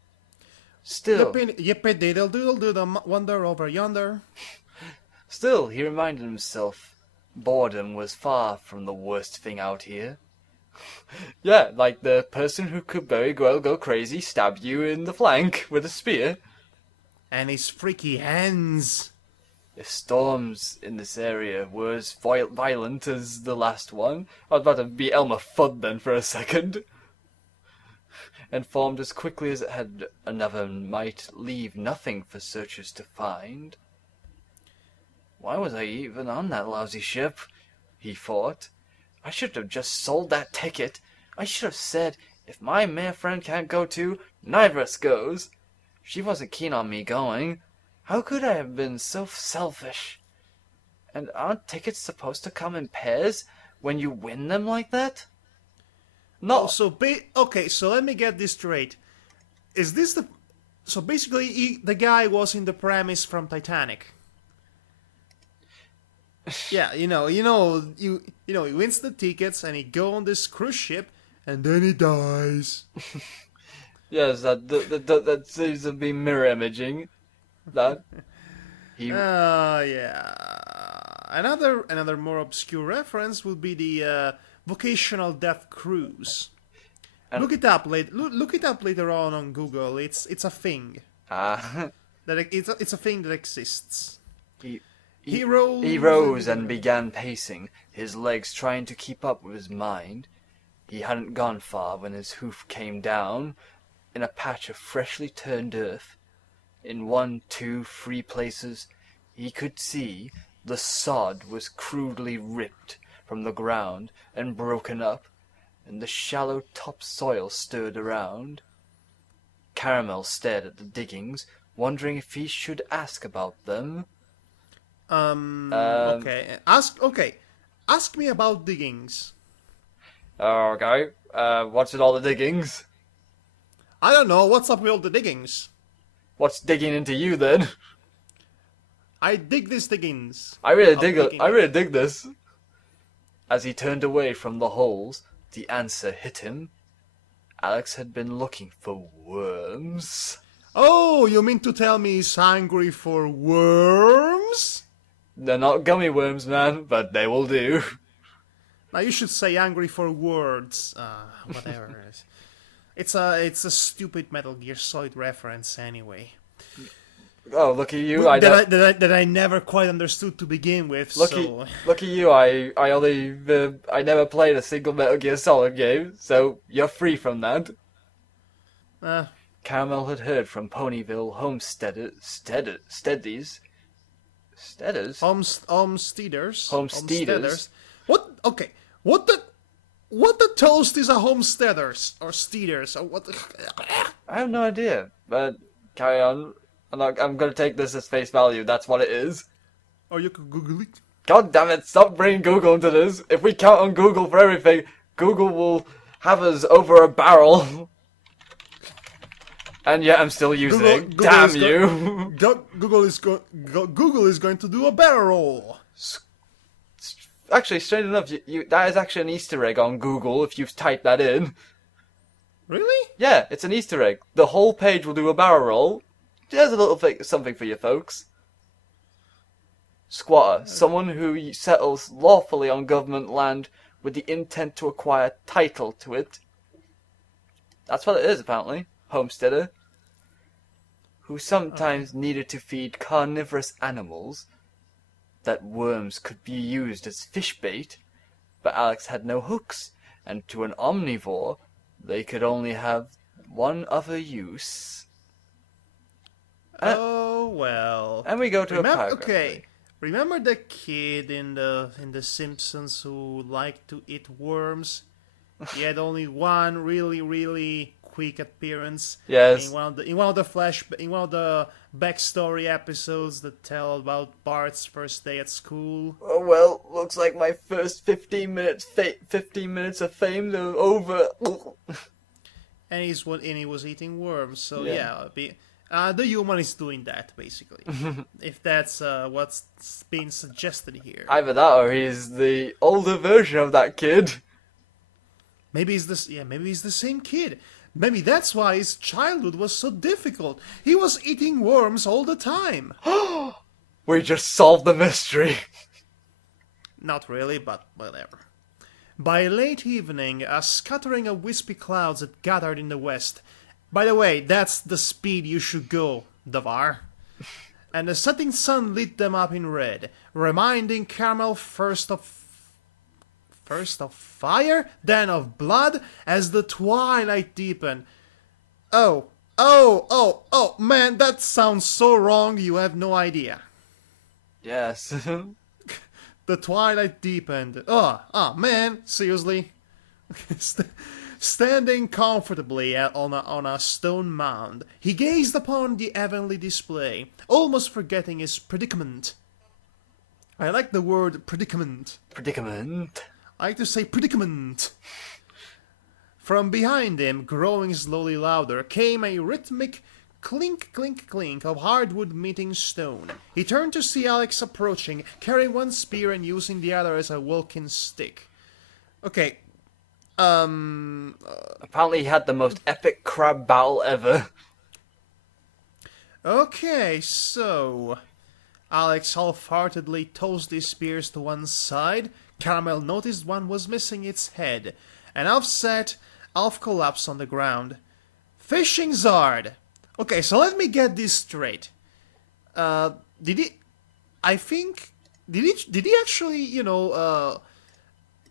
Still, Yippee-diddle-doodle-doo, the wonder over yonder. Still, he reminded himself, boredom was far from the worst thing out here. Yeah, like the person who could very well go crazy, stab you in the flank with a spear. And his freaky hands. If storms in this area were as violent as the last one, I was about to be Elmer Fudd then for a second. And formed as quickly as it had, another might leave nothing for searchers to find. Why was I even on that lousy ship? He thought. I should have just sold that ticket. I should have said, if my mare friend can't go too, neither of us goes. She wasn't keen on me going. How could I have been so selfish? And aren't tickets supposed to come in pairs when you win them like that? No. Okay, so let me get this straight. Is this the... So basically, the guy was in the premise from Titanic. Yeah, he wins the tickets and he go on this cruise ship and then he dies. Yes, that seems to be mirror imaging. That yeah. Another more obscure reference would be the vocational death cruise. And look it up later on Google. It's a thing. It's a thing that exists. He rose and began pacing, his legs trying to keep up with his mind. He hadn't gone far when his hoof came down in a patch of freshly turned earth. In 1, 2, 3 places he could see the sod was crudely ripped from the ground and broken up, and the shallow topsoil stirred around. Caramel stared at the diggings, wondering if he should ask about them. Okay. Ask me about diggings. Okay. What's with all the diggings? I don't know. What's up with all the diggings? What's digging into you then? I dig these diggings. I really dig this. As he turned away from the holes, the answer hit him. Alex had been looking for worms. Oh, you mean to tell me he's hungry for worms? They're not gummy worms, man, but they will do. Now you should say angry for words. Whatever. It's a stupid Metal Gear Solid reference anyway. Oh, look at you! That I never quite understood to begin with. Look at you! I never played a single Metal Gear Solid game, so you're free from that. Caramel had heard from Ponyville homesteaders. What? Okay. What the toast is a homesteaders or steeders or what? I have no idea, but carry on. I'm gonna take this as face value. That's what it is. Or you could Google it. God damn it! Stop bringing Google into this. If we count on Google for everything, Google will have us over a barrel. And yet I'm still using. Google Damn you! Google is going to do a barrel roll. Actually, straight enough, that is actually an Easter egg on Google if you type that in. Really? Yeah, it's an Easter egg. The whole page will do a barrel roll. There's a little something for you folks. Squatter, someone who settles lawfully on government land with the intent to acquire title to it. That's what it is, apparently. Homesteader. Who sometimes needed to feed carnivorous animals. That worms could be used as fish bait, but Alex had no hooks, and to an omnivore, they could only have one other use. Oh well. And we go to a paragraph. Okay. Remember the kid in the Simpsons who liked to eat worms? He had only one really quick appearance. Yes. In one of the backstory episodes that tell about Bart's first day at school. Oh well, looks like my first 15 minutes of fame are over. And he was eating worms. So Yeah. the human is doing that basically. If that's what's being suggested here. Either that or he's the older version of that kid. Maybe he's the same kid. Maybe that's why his childhood was so difficult. He was eating worms all the time. We just solved the mystery. Not really, but whatever. By late evening, a scattering of wispy clouds had gathered in the west. By the way, that's the speed you should go, Davar. And the setting sun lit them up in red, reminding Caramel first of fire, then of blood, as the twilight deepened. Oh, man, that sounds so wrong, you have no idea. Yes. The twilight deepened. Oh, man, seriously? Standing comfortably on a stone mound, he gazed upon the heavenly display, almost forgetting his predicament. I like the word predicament. Predicament. I like to say predicament. From behind him, growing slowly louder, came a rhythmic clink, clink, clink of hardwood meeting stone. He turned to see Alex approaching, carrying one spear and using the other as a walking stick. Okay. Apparently he had the most epic crab battle ever. Okay, so Alex half-heartedly tossed his spears to one side. Caramel noticed one was missing its head, and Alf collapsed on the ground. Fishing Zard! Okay, so let me get this straight. Did he actually,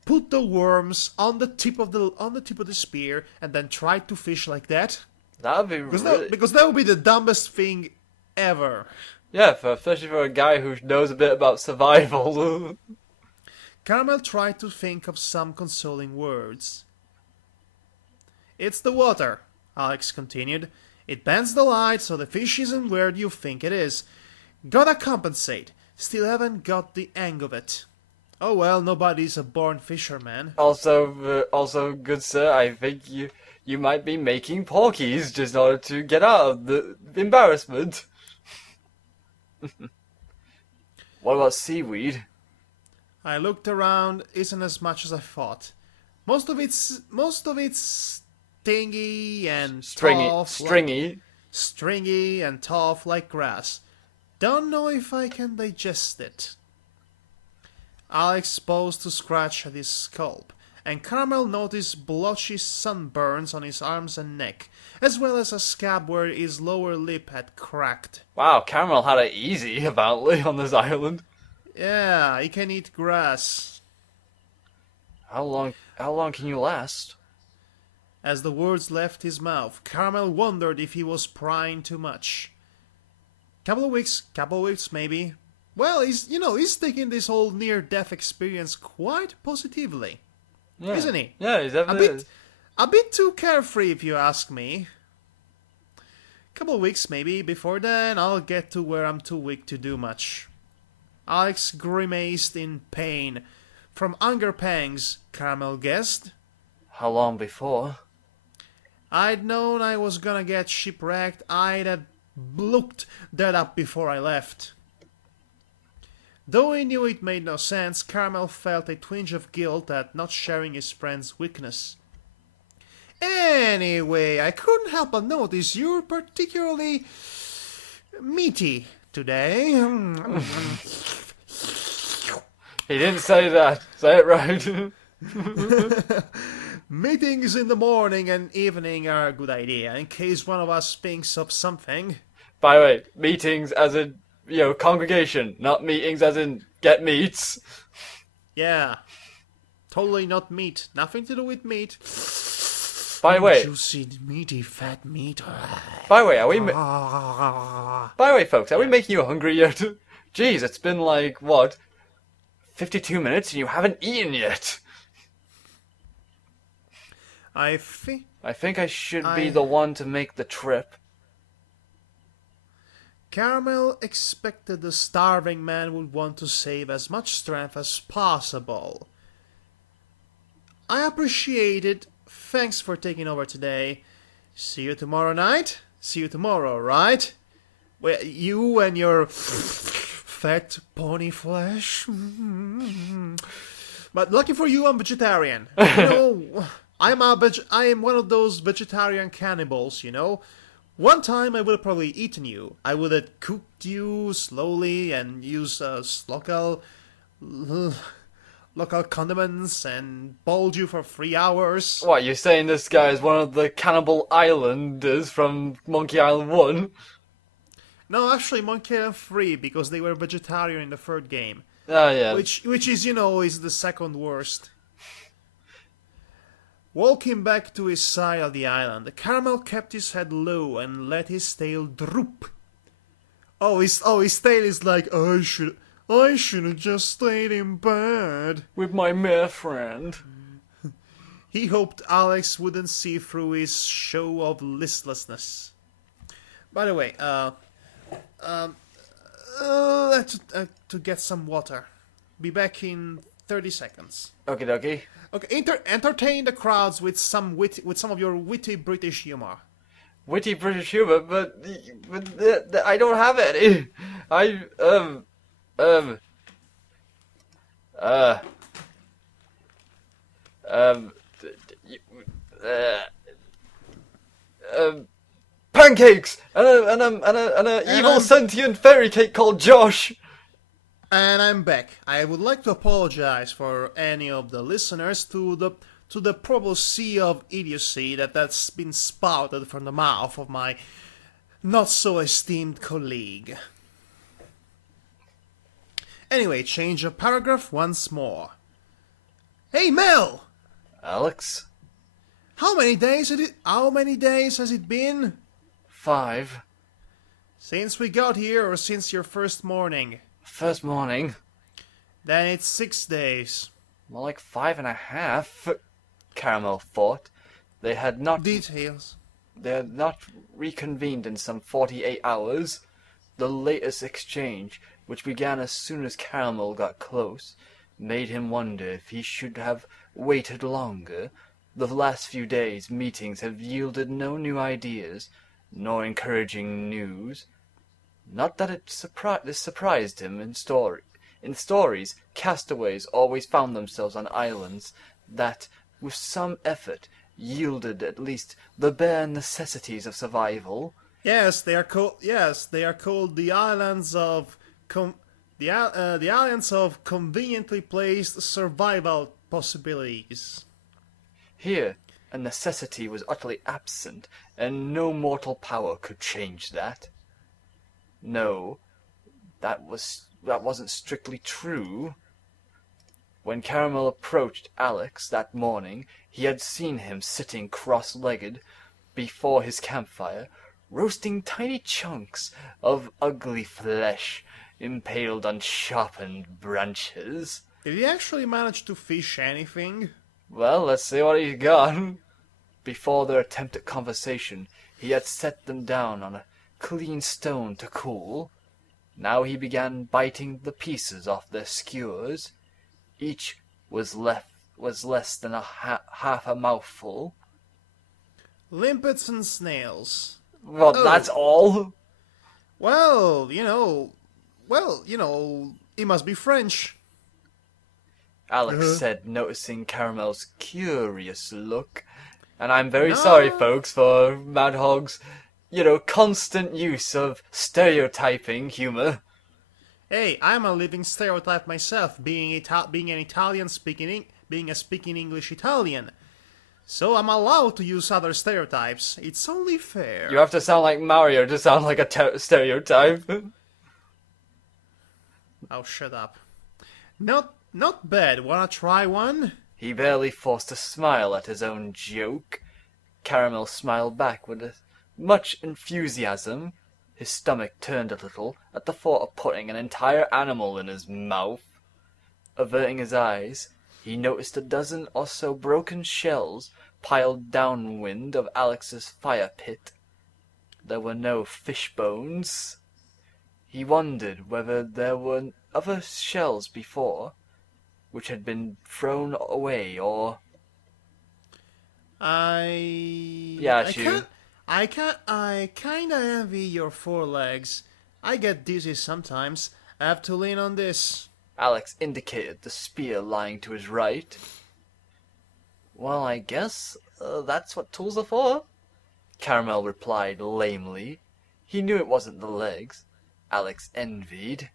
put the worms on the tip of the spear and then try to fish like that? That would be Because that would be the dumbest thing ever. Yeah, especially for a guy who knows a bit about survival. Caramel tried to think of some consoling words. It's the water, Alex continued. It bends the light so the fish isn't where you think it is. Gotta compensate. Still haven't got the hang of it. Oh well, nobody's a born fisherman. Also, good sir, I think you might be making porkies just in order to get out of the embarrassment. What about seaweed? I looked around. Isn't as much as I thought. Most of it's stingy and stringy and tough like grass. Don't know if I can digest it. Alex paused to scratch at his scalp, and Caramel noticed blotchy sunburns on his arms and neck, as well as a scab where his lower lip had cracked. Wow, Caramel had it easy, apparently, on this island. Yeah, he can eat grass. How long can you last? As the words left his mouth, Caramel wondered if he was prying too much. Couple of weeks maybe. Well, he's taking this whole near-death experience quite positively, Yeah. isn't he? Yeah, he definitely is. A bit too carefree, if you ask me. Couple of weeks maybe. Before then, I'll get to where I'm too weak to do much. Alex grimaced in pain. From hunger pangs, Caramel guessed. How long before? I'd known I was gonna get shipwrecked. I'd have looked that up before I left. Though he knew it made no sense, Caramel felt a twinge of guilt at not sharing his friend's weakness. Anyway, I couldn't help but notice you're particularly meaty today. He didn't say that. Say it right. Meetings in the morning and evening are a good idea, in case one of us thinks of something. By the way, meetings as in, congregation, not meetings as in get meats. Yeah. Totally not meat. Nothing to do with meat. By the way, Juicy, meaty, fat meat. by the way, folks, are we making you hungry yet? Jeez, it's been like, 52 minutes and you haven't eaten yet. I think I should be the one to make the trip. Caramel expected the starving man would want to save as much strength as possible. I appreciate it. Thanks for taking over today. See you tomorrow night? See you tomorrow, right? Well, you and your fat pony flesh. But lucky for you, I'm vegetarian. I am one of those vegetarian cannibals, One time I would have probably eaten you. I would have cooked you slowly and used local condiments and boiled you for 3 hours. What, you're saying this guy is one of the cannibal islanders from Monkey Island 1? No, actually Monkey Island 3, because they were vegetarian in the third game. Oh, yeah. Which is, is the second worst. Walking back to his side of the island, the Caramel kept his head low and let his tail droop. His tail is like, I should have just stayed in bed. With my mere friend. He hoped Alex wouldn't see through his show of listlessness. By the way, to get some water. Be back in 30 seconds. Okie dokie. Okay, entertain the crowds with some of your witty British humor. Witty British humor, but I don't have any. Pancakes and a evil sentient fairy cake called Josh. And I'm back. I would like to apologize for any of the listeners to the probable sea of idiocy that's been spouted from the mouth of my not so esteemed colleague. Anyway, change of paragraph once more. Hey Mel! Alex? How many days has it been? 5. Since we got here, or since your first morning? First morning. Then it's 6 days. More like 5.5. Caramel thought. They had not Details. They had not reconvened in some 48 hours. The latest exchange, which began as soon as Caramel got close, made him wonder if he should have waited longer. The last few days' meetings have yielded no new ideas, nor encouraging news. Not that it surprised him. In stories, castaways always found themselves on islands that, with some effort, yielded at least the bare necessities of survival. Yes, they are called the islands of The alliance of conveniently placed survival possibilities. Here, a necessity was utterly absent, and no mortal power could change that. No, that wasn't strictly true. When Caramel approached Alex that morning, he had seen him sitting cross-legged before his campfire, roasting tiny chunks of ugly flesh impaled on sharpened branches. Did he actually manage to fish anything? Well, let's see what he's got. Before their attempt at conversation, he had set them down on a clean stone to cool. Now he began biting the pieces off their skewers. Each was less than half a mouthful. Limpets and snails. Well, Oh. that's all. Well, he must be French. Alex Uh-huh. said, noticing Caramel's curious look. And I'm very No. sorry, folks, for Madhog's, constant use of stereotyping humor. Hey, I'm a living stereotype myself, being an Italian being a speaking English Italian. So I'm allowed to use other stereotypes. It's only fair. You have to sound like Mario to sound like a stereotype. Oh, shut up. Not bad. Wanna try one? He barely forced a smile at his own joke. Caramel smiled back with much enthusiasm. His stomach turned a little at the thought of putting an entire animal in his mouth. Averting his eyes, he noticed a dozen or so broken shells piled downwind of Alex's fire pit. There were no fish bones. He wondered whether there were other shells before, which had been thrown away, or... I kinda envy your forelegs. I get dizzy sometimes. I have to lean on this. Alex indicated the spear lying to his right. Well, I guess that's what tools are for, Caramel replied lamely. He knew it wasn't the legs. Alex envied.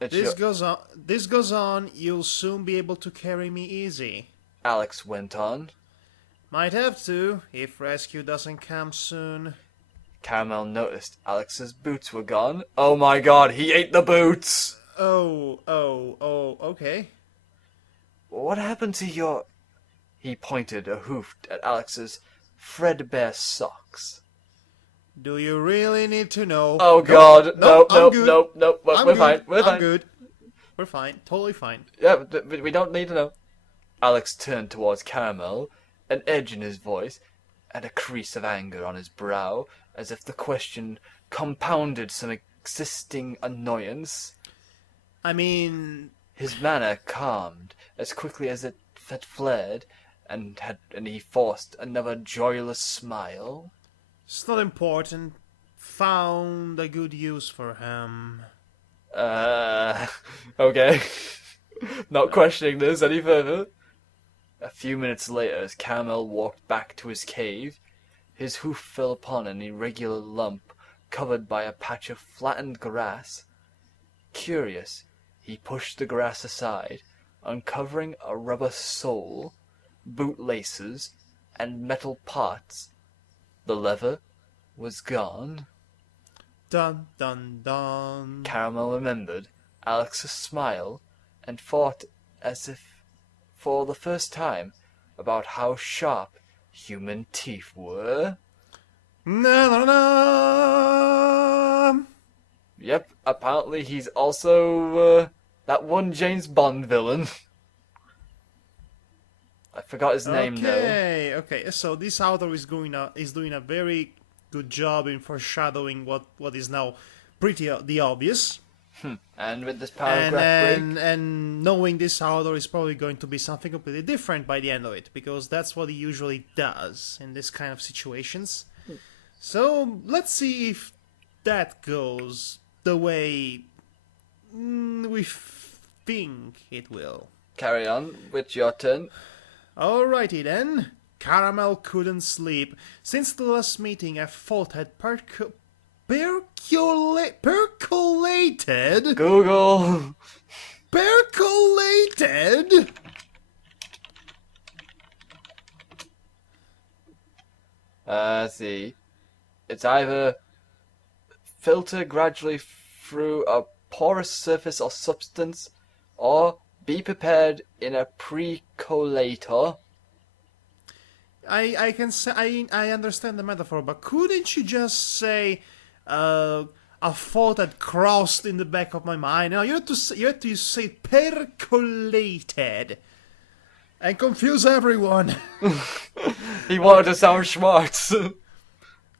This goes on, you'll soon be able to carry me easy. Alex went on. Might have to, if rescue doesn't come soon. Caramel noticed Alex's boots were gone. Oh my god, he ate the boots! Oh, okay. What happened to your... He pointed a hoof at Alex's threadbare socks. Do you really need to know? Oh god, no, I'm good. we're fine, we're I'm fine. good. We're fine, totally fine. Yeah, we don't need to know. Alex turned towards Caramel, an edge in his voice, and a crease of anger on his brow, as if the question compounded some existing annoyance. I mean... His manner calmed as quickly as it had flared, and he forced another joyless smile. It's not important. Found a good use for him. Okay. Not questioning this any further. A few minutes later, as Caramel walked back to his cave, his hoof fell upon an irregular lump covered by a patch of flattened grass. Curious, he pushed the grass aside, uncovering a rubber sole, boot laces, and metal parts. The leather was gone. Dun dun dun. Caramel remembered Alex's smile and thought, as if for the first time, about how sharp human teeth were. Na na na. Yep, apparently he's also that one James Bond villain. I forgot his name though. Okay. So this author is doing a very good job in foreshadowing what is now pretty the obvious. And with this paragraph break, And knowing this author is probably going to be something completely different by the end of it, because that's what he usually does in this kind of situations. So let's see if that goes the way we think it will. carry on with your turn. Alrighty then. Caramel couldn't sleep. Since the last meeting, a fault had Percolated? Google. Percolated? Let's see. It's either filter gradually through a porous surface or substance, or be prepared in a pre-collator. I can say I understand the metaphor, but couldn't you just say a thought that crossed in the back of my mind? No, you had to say percolated and confuse everyone. He wanted to sound smart.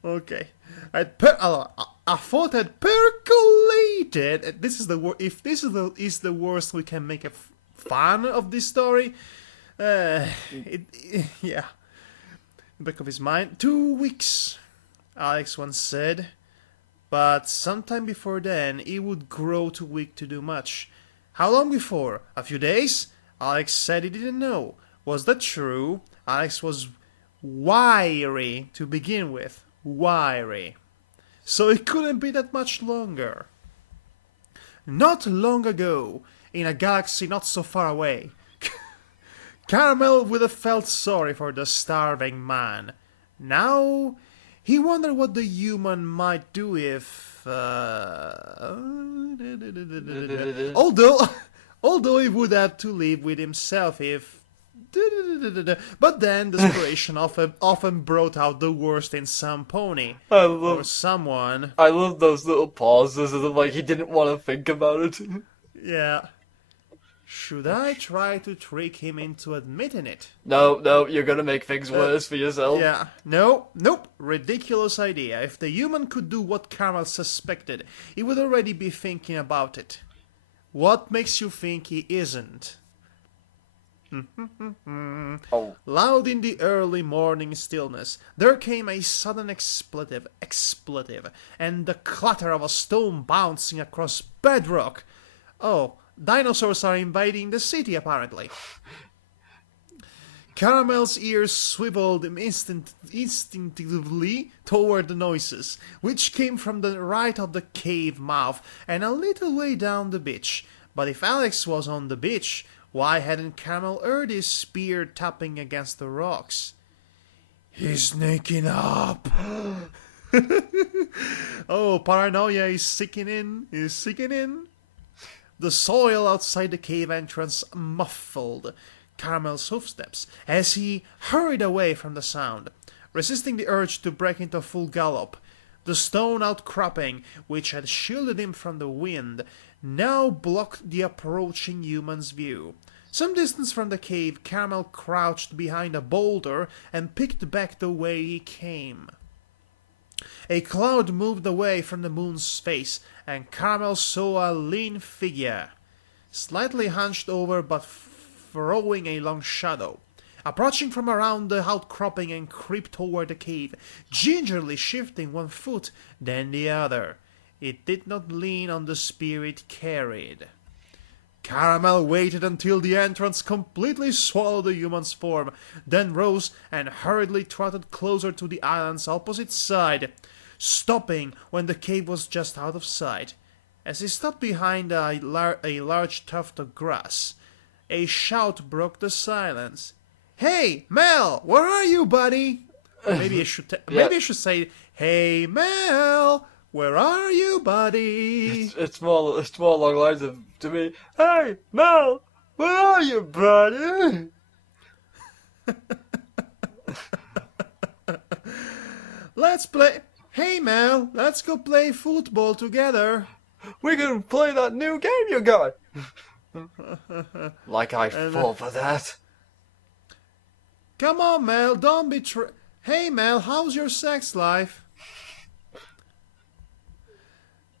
Okay, I thought had percolated. This is the if this is the worst we can make a fan of this story. Yeah. Back of his mind. 2 weeks, Alex once said. But sometime before then, he would grow too weak to do much. How long before? A few days? Alex said he didn't know. Was that true? Alex was wiry to begin with. Wiry. So it couldn't be that much longer. Not long ago, in a galaxy not so far away, Caramel would have felt sorry for the starving man. Now, he wondered what the human might do if... although he would have to live with himself if... But then desperation often brought out the worst in some pony. Or someone. I love those little pauses of like he didn't want to think about it. Yeah. Should I try to trick him into admitting it? No, you're gonna make things worse for yourself. Yeah. Nope. Ridiculous idea. If the human could do what Caramel suspected, he would already be thinking about it. What makes you think he isn't? Oh. Loud in the early morning stillness, there came a sudden expletive, and the clatter of a stone bouncing across bedrock. Oh, dinosaurs are invading the city, apparently. Caramel's ears swiveled instinctively toward the noises, which came from the right of the cave mouth and a little way down the beach. But if Alex was on the beach, why hadn't Caramel heard his spear tapping against the rocks? He's sneaking up. Oh, paranoia is sinking in. The soil outside the cave entrance muffled Caramel's hoofsteps as he hurried away from the sound, resisting the urge to break into full gallop. The stone outcropping, which had shielded him from the wind, now blocked the approaching human's view. Some distance from the cave, Caramel crouched behind a boulder and picked back the way he came. A cloud moved away from the moon's face, and Caramel saw a lean figure, slightly hunched over but throwing a long shadow, approaching from around the outcropping and creep toward the cave, gingerly shifting one foot, then the other. It did not lean on the spear it carried. Caramel waited until the entrance completely swallowed the human's form, then rose and hurriedly trotted closer to the island's opposite side, stopping when the cave was just out of sight. As he stopped behind a large tuft of grass, a shout broke the silence. "Hey, Mel, where are you, buddy?" Maybe I should say, "Hey, Mel, where are you, buddy?" It's more along the lines of to me. Hey, Mel, where are you, buddy? Let's play. Hey, Mel, let's go play football together. We can play that new game you got. Like I fall for that. Come on, Mel, don't be Hey, Mel, how's your sex life?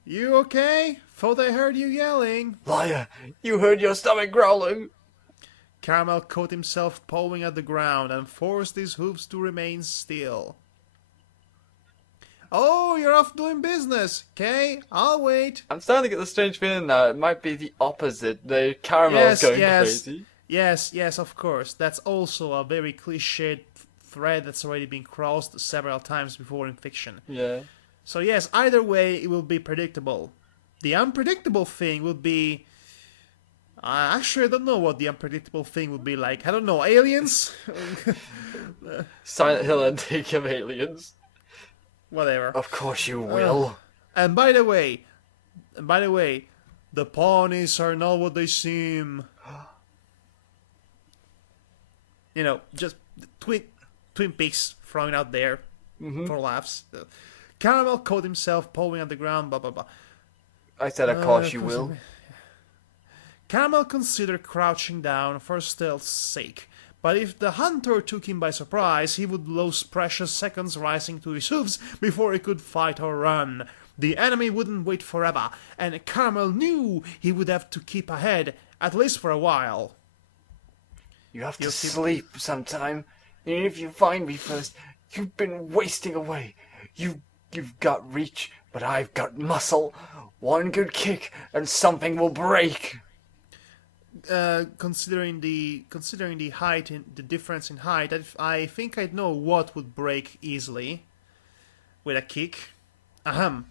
You okay? Thought I heard you yelling. Liar, you heard your stomach growling. Caramel caught himself pawing at the ground and forced his hooves to remain still. Oh, you're off doing business. Okay, I'll wait. I'm starting to get the strange feeling now. It might be the opposite. The Caramel's going crazy. Yes, of course. That's also a very cliched thread that's already been crossed several times before in fiction. Yeah. So yes, either way, it will be predictable. The unpredictable thing would be... actually, I don't know what the unpredictable thing would be like. I don't know, aliens? Silent Hill and take of aliens. Whatever. Of course you will. And by the way, the ponies are not what they seem. You know, just Twin Peaks thrown out there for laughs. Caramel caught himself pawing at the ground, blah blah blah. I said, of course you will. Caramel considered crouching down for stealth's sake, but if the hunter took him by surprise, he would lose precious seconds rising to his hooves before he could fight or run. The enemy wouldn't wait forever, and Caramel knew he would have to keep ahead, at least for a while. You have to sleep sometime. Even if you find me first, you've been wasting away. You've got reach, but I've got muscle. One good kick, and something will break. Considering the height, the difference in height, I think I'd know what would break easily with a kick. Ahem.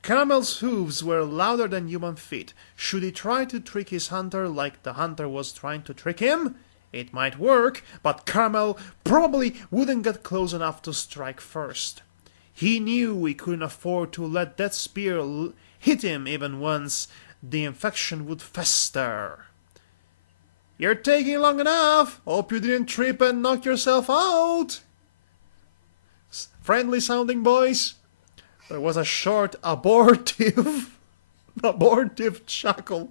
Caramel's hooves were louder than human feet. Should he try to trick his hunter like the hunter was trying to trick him? It might work, but Caramel probably wouldn't get close enough to strike first. He knew he couldn't afford to let that spear hit him even once. The infection would fester. You're taking long enough. Hope you didn't trip and knock yourself out. Friendly sounding voice. There was a short abortive chuckle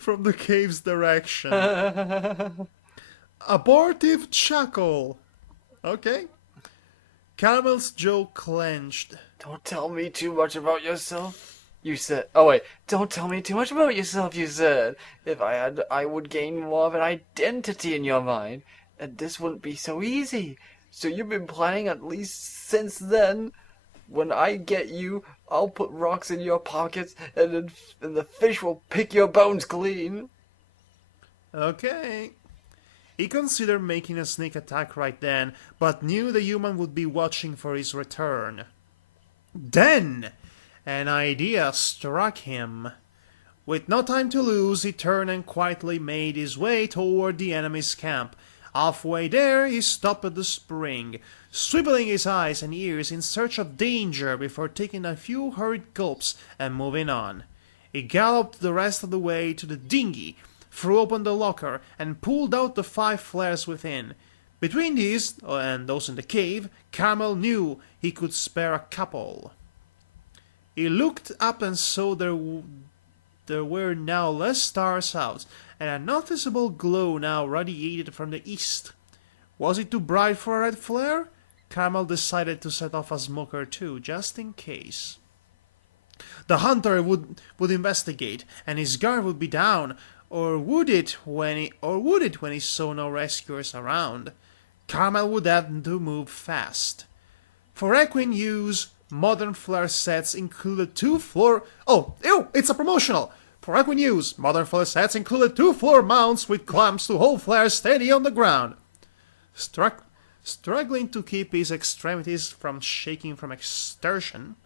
from the cave's direction. Abortive chuckle. Okay. Caramel's jaw clenched. Don't tell me too much about yourself. You said... Oh, wait. Don't tell me too much about yourself, you said. If I had, I would gain more of an identity in your mind. And this wouldn't be so easy. So you've been planning at least since then. When I get you, I'll put rocks in your pockets, and the fish will pick your bones clean. Okay. He considered making a sneak attack right then, but knew the human would be watching for his return. Then, an idea struck him. With no time to lose, he turned and quietly made his way toward the enemy's camp. Halfway there, he stopped at the spring, swiveling his eyes and ears in search of danger before taking a few hurried gulps and moving on. He galloped the rest of the way to the dinghy, threw open the locker, and pulled out the 5 flares within. Between these and those in the cave, Caramel knew he could spare a couple. He looked up and saw there were now less stars out, and a noticeable glow now radiated from the east. Was it too bright for a red flare? Caramel decided to set off a smoker too, just in case. The hunter would investigate, and his guard would be down, or would it when he saw no rescuers around? Caramel would have to move fast. For equine use, modern flare sets included 2 floor... Oh, ew, it's a promotional! For equine use, modern flare sets included 2 floor mounts with clamps to hold flares steady on the ground. Struggling to keep his extremities from shaking from exertion,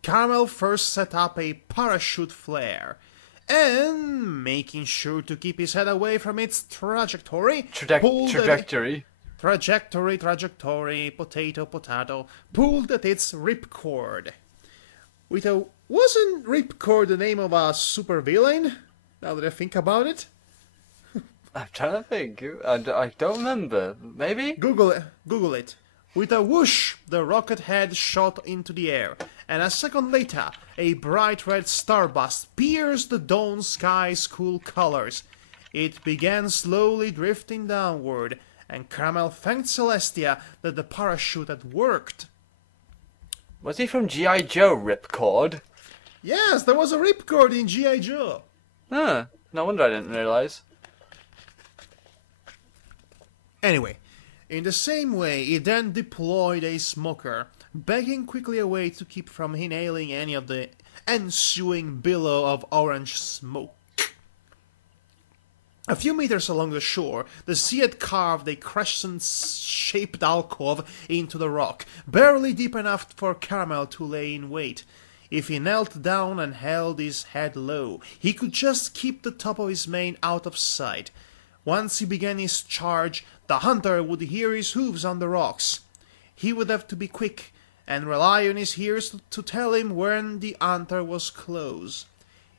Caramel first set up a parachute flare, and making sure to keep his head away from its trajectory, Trajectory, potato, pulled at its ripcord. Wasn't ripcord the name of a supervillain? Now that I think about it. I'm trying to think. I don't remember. Maybe? Google it. With a whoosh, the rocket head shot into the air, and a second later, a bright red starburst pierced the dawn sky's cool colors. It began slowly drifting downward, and Caramel thanked Celestia that the parachute had worked. Was he from G.I. Joe, Ripcord? Yes, there was a ripcord in G.I. Joe. Huh. No wonder I didn't realize. Anyway, in the same way, he then deployed a smoker, backing quickly away to keep from inhaling any of the ensuing billow of orange smoke. A few meters along the shore, the sea had carved a crescent-shaped alcove into the rock, barely deep enough for Caramel to lay in wait. If he knelt down and held his head low, he could just keep the top of his mane out of sight. Once he began his charge, the hunter would hear his hoofs on the rocks. He would have to be quick, and rely on his ears to tell him when the hunter was close.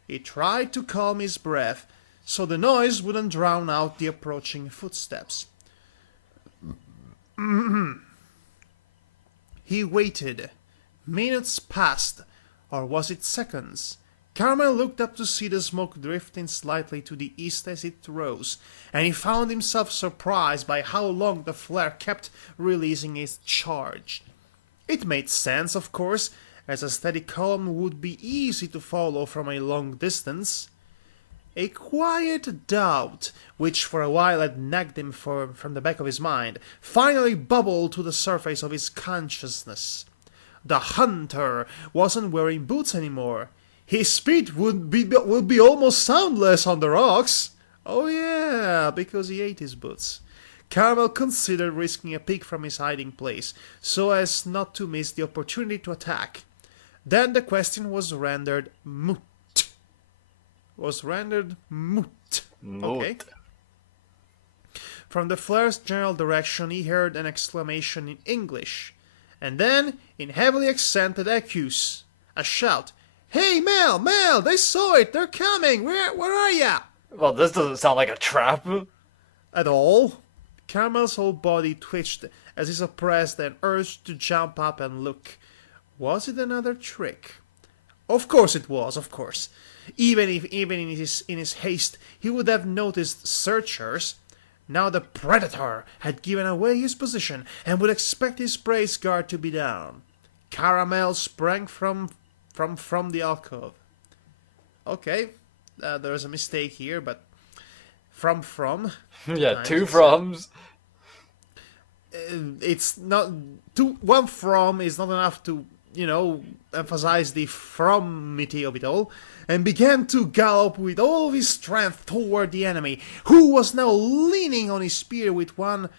He tried to calm his breath, so the noise wouldn't drown out the approaching footsteps. He waited. Minutes passed, or was it seconds? Caramel looked up to see the smoke drifting slightly to the east as it rose, and he found himself surprised by how long the flare kept releasing its charge. It made sense, of course, as a steady column would be easy to follow from a long distance. A quiet doubt, which for a while had nagged him from the back of his mind, finally bubbled to the surface of his consciousness. The hunter wasn't wearing boots anymore. His feet would be almost soundless on the rocks. Oh yeah, because he ate his boots. Caramel considered risking a peek from his hiding place, so as not to miss the opportunity to attack. Then the question was rendered moot. Okay. From the flare's general direction he heard an exclamation in English, and then, in heavily accented Ecus, a shout. "Hey, Mel, they saw it, they're coming, where are ya?" Well, this doesn't sound like a trap. At all. Caramel's whole body twitched as he suppressed an urge to jump up and look. Was it another trick? Of course it was, of course. Even in his haste he would have noticed searchers. Now the predator had given away his position and would expect his prey's guard to be down. Caramel sprang from the alcove. Okay, there's a mistake here, but from. Yeah, two froms. It's not one from is not enough to emphasize the fromity of it all, and began to gallop with all of his strength toward the enemy, who was now leaning on his spear with one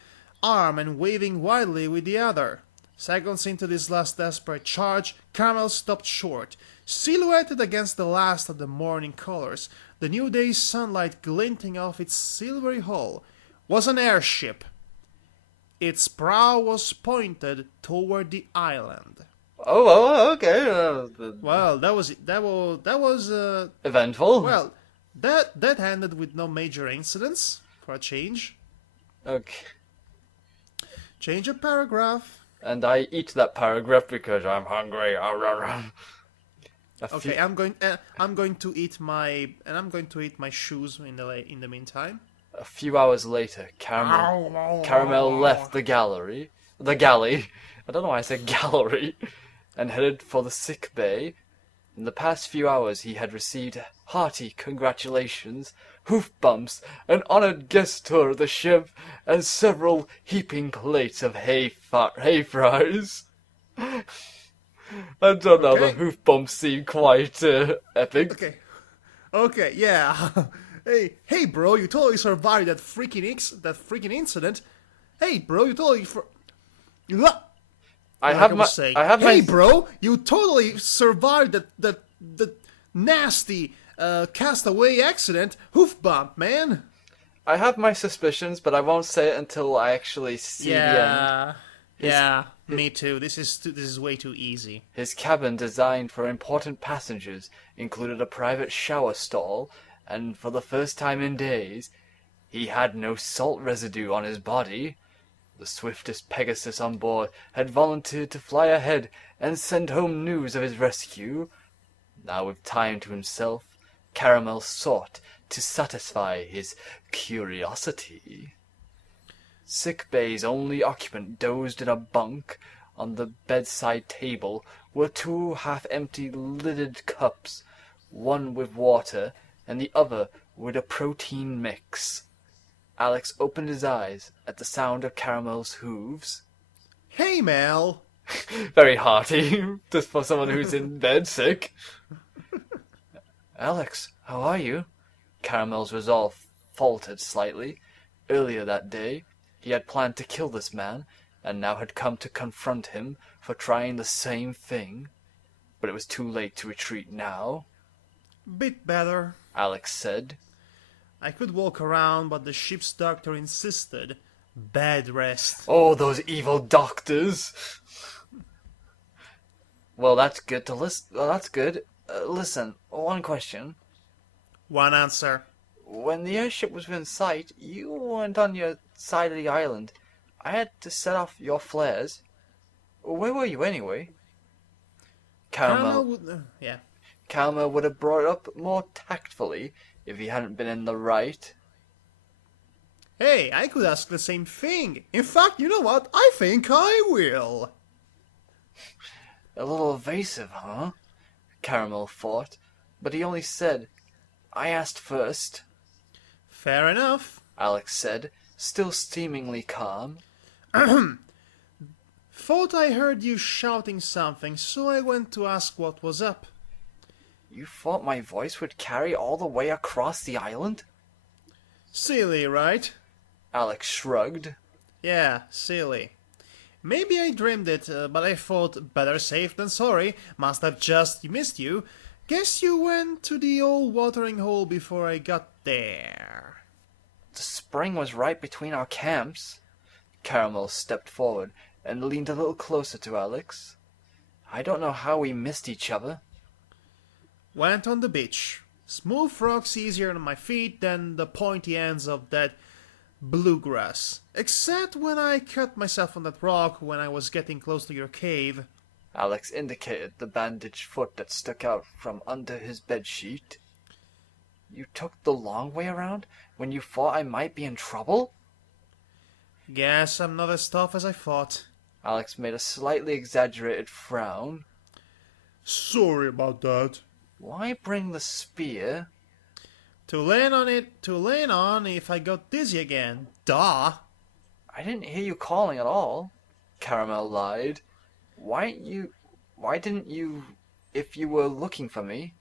arm and waving wildly with the other. Seconds into this last desperate charge, Caramel stopped short. Silhouetted against the last of the morning colors, the new day's sunlight glinting off its silvery hull, was an airship. Its prow was pointed toward the island. Oh, okay. Well, that was eventful. Well, that ended with no major incidents for a change. Okay. Change of paragraph. And I eat that paragraph because I'm hungry. Okay, I'm going to eat my shoes in the meantime. A few hours later, Caramel left the galley. I don't know why I said gallery. And headed for the sick bay. In the past few hours he had received hearty congratulations, hoof bumps, an honoured guest tour of the ship, and several heaping plates of hay fries. I don't know, the hoof bumps seem quite epic. Okay, yeah. Hey, bro, you totally survived that freaking incident. Hey, bro, you totally Hey, bro, you totally survived that nasty castaway accident. Hoof bump, man. I have my suspicions, but I won't say it until I actually see the end. Me too. This is way too easy. His cabin, designed for important passengers, included a private shower stall, and for the first time in days, he had no salt residue on his body. The swiftest Pegasus on board had volunteered to fly ahead and send home news of his rescue. Now, with time to himself, Caramel sought to satisfy his curiosity. Sick bay's only occupant dozed in a bunk. On the bedside table were two half-empty lidded cups, one with water and the other with a protein mix. Alex opened his eyes at the sound of Caramel's hooves. Hey, Mel! Very hearty, just for someone who's in bed sick. Alex, how are you? Caramel's resolve faltered slightly. Earlier that day, he had planned to kill this man, and now had come to confront him for trying the same thing. But it was too late to retreat now. Bit better. Alex said. I could walk around, but the ship's doctor insisted. Bed rest. Oh, those evil doctors! Well, that's good to listen. Well, that's good. Listen, one question. One answer. When the airship was in sight, you weren't on your side of the island. I had to set off your flares. Where were you anyway? Caramel would have brought it up more tactfully if he hadn't been in the right. Hey, I could ask the same thing. In fact, you know what? I think I will. A little evasive, huh? Caramel thought, but he only said, I asked first. Fair enough, Alex said, still seemingly calm. Thought I heard you shouting something, so I went to ask what was up. You thought my voice would carry all the way across the island? Silly, right? Alex shrugged. Yeah, silly. Maybe I dreamed it, but I thought better safe than sorry. Must have just missed you. Guess you went to the old watering hole before I got there. The spring was right between our camps. Caramel stepped forward and leaned a little closer to Alex. I don't know how we missed each other. Went on the beach. Smooth rocks easier on my feet than the pointy ends of that bluegrass. Except when I cut myself on that rock when I was getting close to your cave. Alex indicated the bandaged foot that stuck out from under his bedsheet. You took the long way around when you thought I might be in trouble? Guess I'm not as tough as I thought. Alex made a slightly exaggerated frown. Sorry about that. Why bring the spear? To lean on if I got dizzy again. Duh! I didn't hear you calling at all. Caramel lied. Why didn't you, if you were looking for me?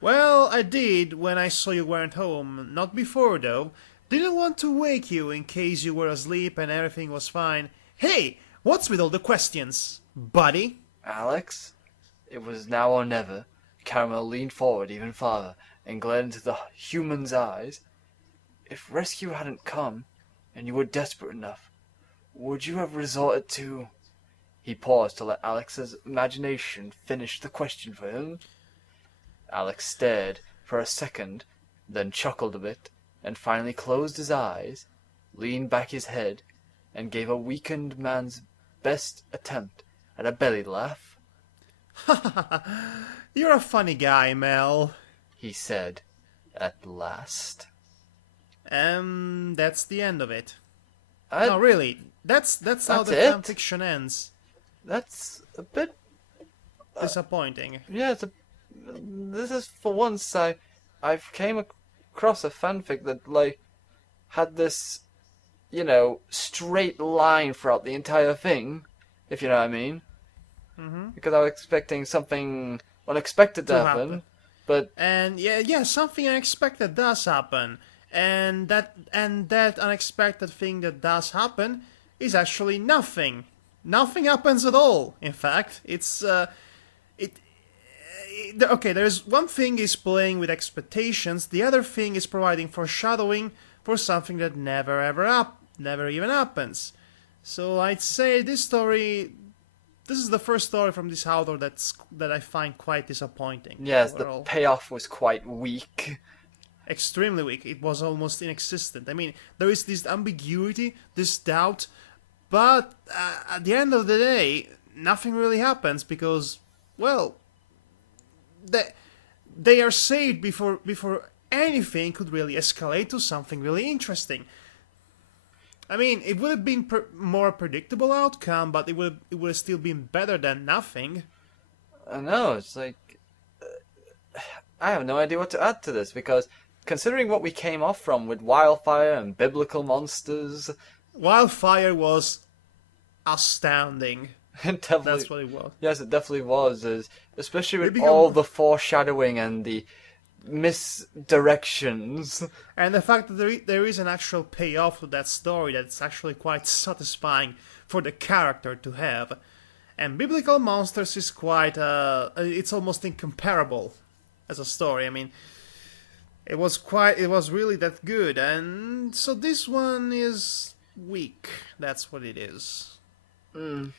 Well, I did when I saw you weren't home. Not before, though. Didn't want to wake you in case you were asleep and everything was fine. Hey, what's with all the questions, buddy? Alex? It was now or never. Caramel leaned forward even farther and glared into the human's eyes. If rescue hadn't come, and you were desperate enough, would you have resorted to... He paused to let Alex's imagination finish the question for him. Alex stared for a second, then chuckled a bit, and finally closed his eyes, leaned back his head, and gave a weakened man's best attempt at a belly laugh. You're a funny guy, Mel, he said, at last. That's the end of it. No, really, that's how the it? fan fiction ends. That's a bit... Disappointing. Yeah, this is for once I've came across a fanfic that, like, had this, straight line throughout the entire thing, if you know what I mean. Mm-hmm. Because I was expecting something unexpected to happen. But and yeah, something unexpected does happen, and that unexpected thing that does happen is actually nothing. Nothing happens at all. In fact, it's okay. There's one thing is playing with expectations. The other thing is providing foreshadowing for something that never even happens. So I'd say this is the first story from this author that I find quite disappointing. yes, overall. the payoff was quite weak. Extremely weak. It was almost inexistent. I mean, there is this ambiguity, this doubt, but at the end of the day, nothing really happens because, well, they are saved before anything could really escalate to something really interesting. I mean, it would have been more predictable outcome, but it would have still been better than nothing. I know, it's like... I have no idea what to add to this, because considering what we came off from with Wildfire and biblical monsters... Wildfire was astounding. That's what it was. Yes, it definitely was, especially with all the foreshadowing and the misdirections. And the fact that there is an actual payoff to that story that's actually quite satisfying for the character to have. And Biblical Monsters is quite, it's almost incomparable as a story. I mean, it was really that good. And so this one is weak. That's what it is. I'm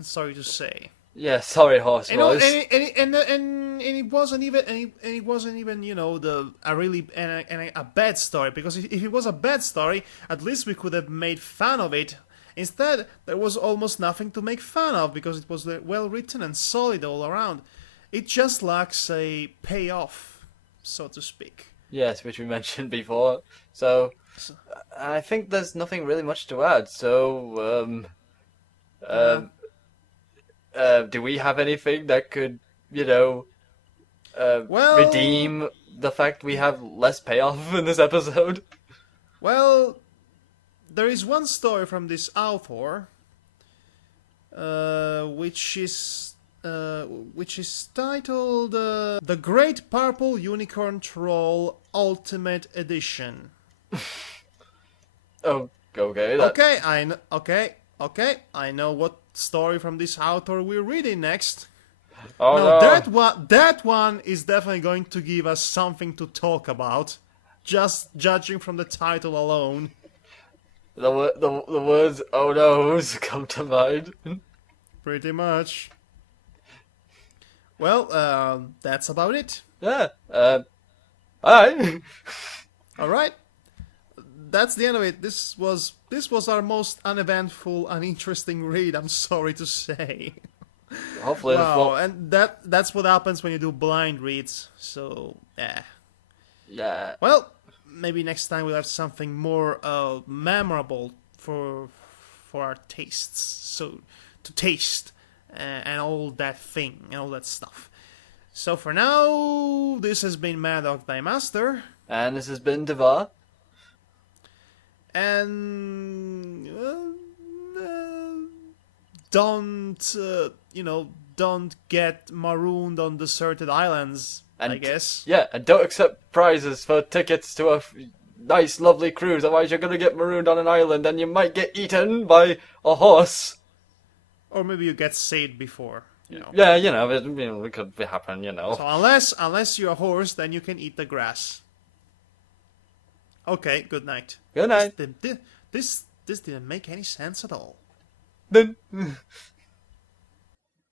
sorry to say. Yeah, sorry, horse voice. And it wasn't even a bad story, because if it was a bad story, at least we could have made fun of it. Instead, there was almost nothing to make fun of because it was well written and solid all around. It just lacks a payoff, so to speak. Yes, which we mentioned before. So I think there's nothing really much to add. So do we have anything that could, redeem the fact we have less payoff in this episode? Well, there is one story from this author, which is titled "The Great Purple Unicorn Troll Ultimate Edition." Oh, okay. Okay, I know what story from this author we're reading next. Oh, now, no. that one is definitely going to give us something to talk about, just judging from the title alone. The words "oh no's" come to mind. Pretty much. Well, that's about it. Yeah. Alright. Alright. That's the end of it. This was our most uneventful, uninteresting read, I'm sorry to say. Hopefully Wow, and that's what happens when you do blind reads, so yeah. Well, maybe next time we'll have something more memorable for our tastes, so to taste and all that thing and all that stuff. So for now, this has been Madhog Thy Master, And this has been Devar. and don't get marooned on deserted islands, I guess. Yeah, and don't accept prizes for tickets to a nice, lovely cruise. Otherwise, you're gonna get marooned on an island, and you might get eaten by a horse. Or maybe you get saved before. Yeah, it could happen. So unless you're a horse, then you can eat the grass. Okay, good night. Good night. This didn't make any sense at all. Then.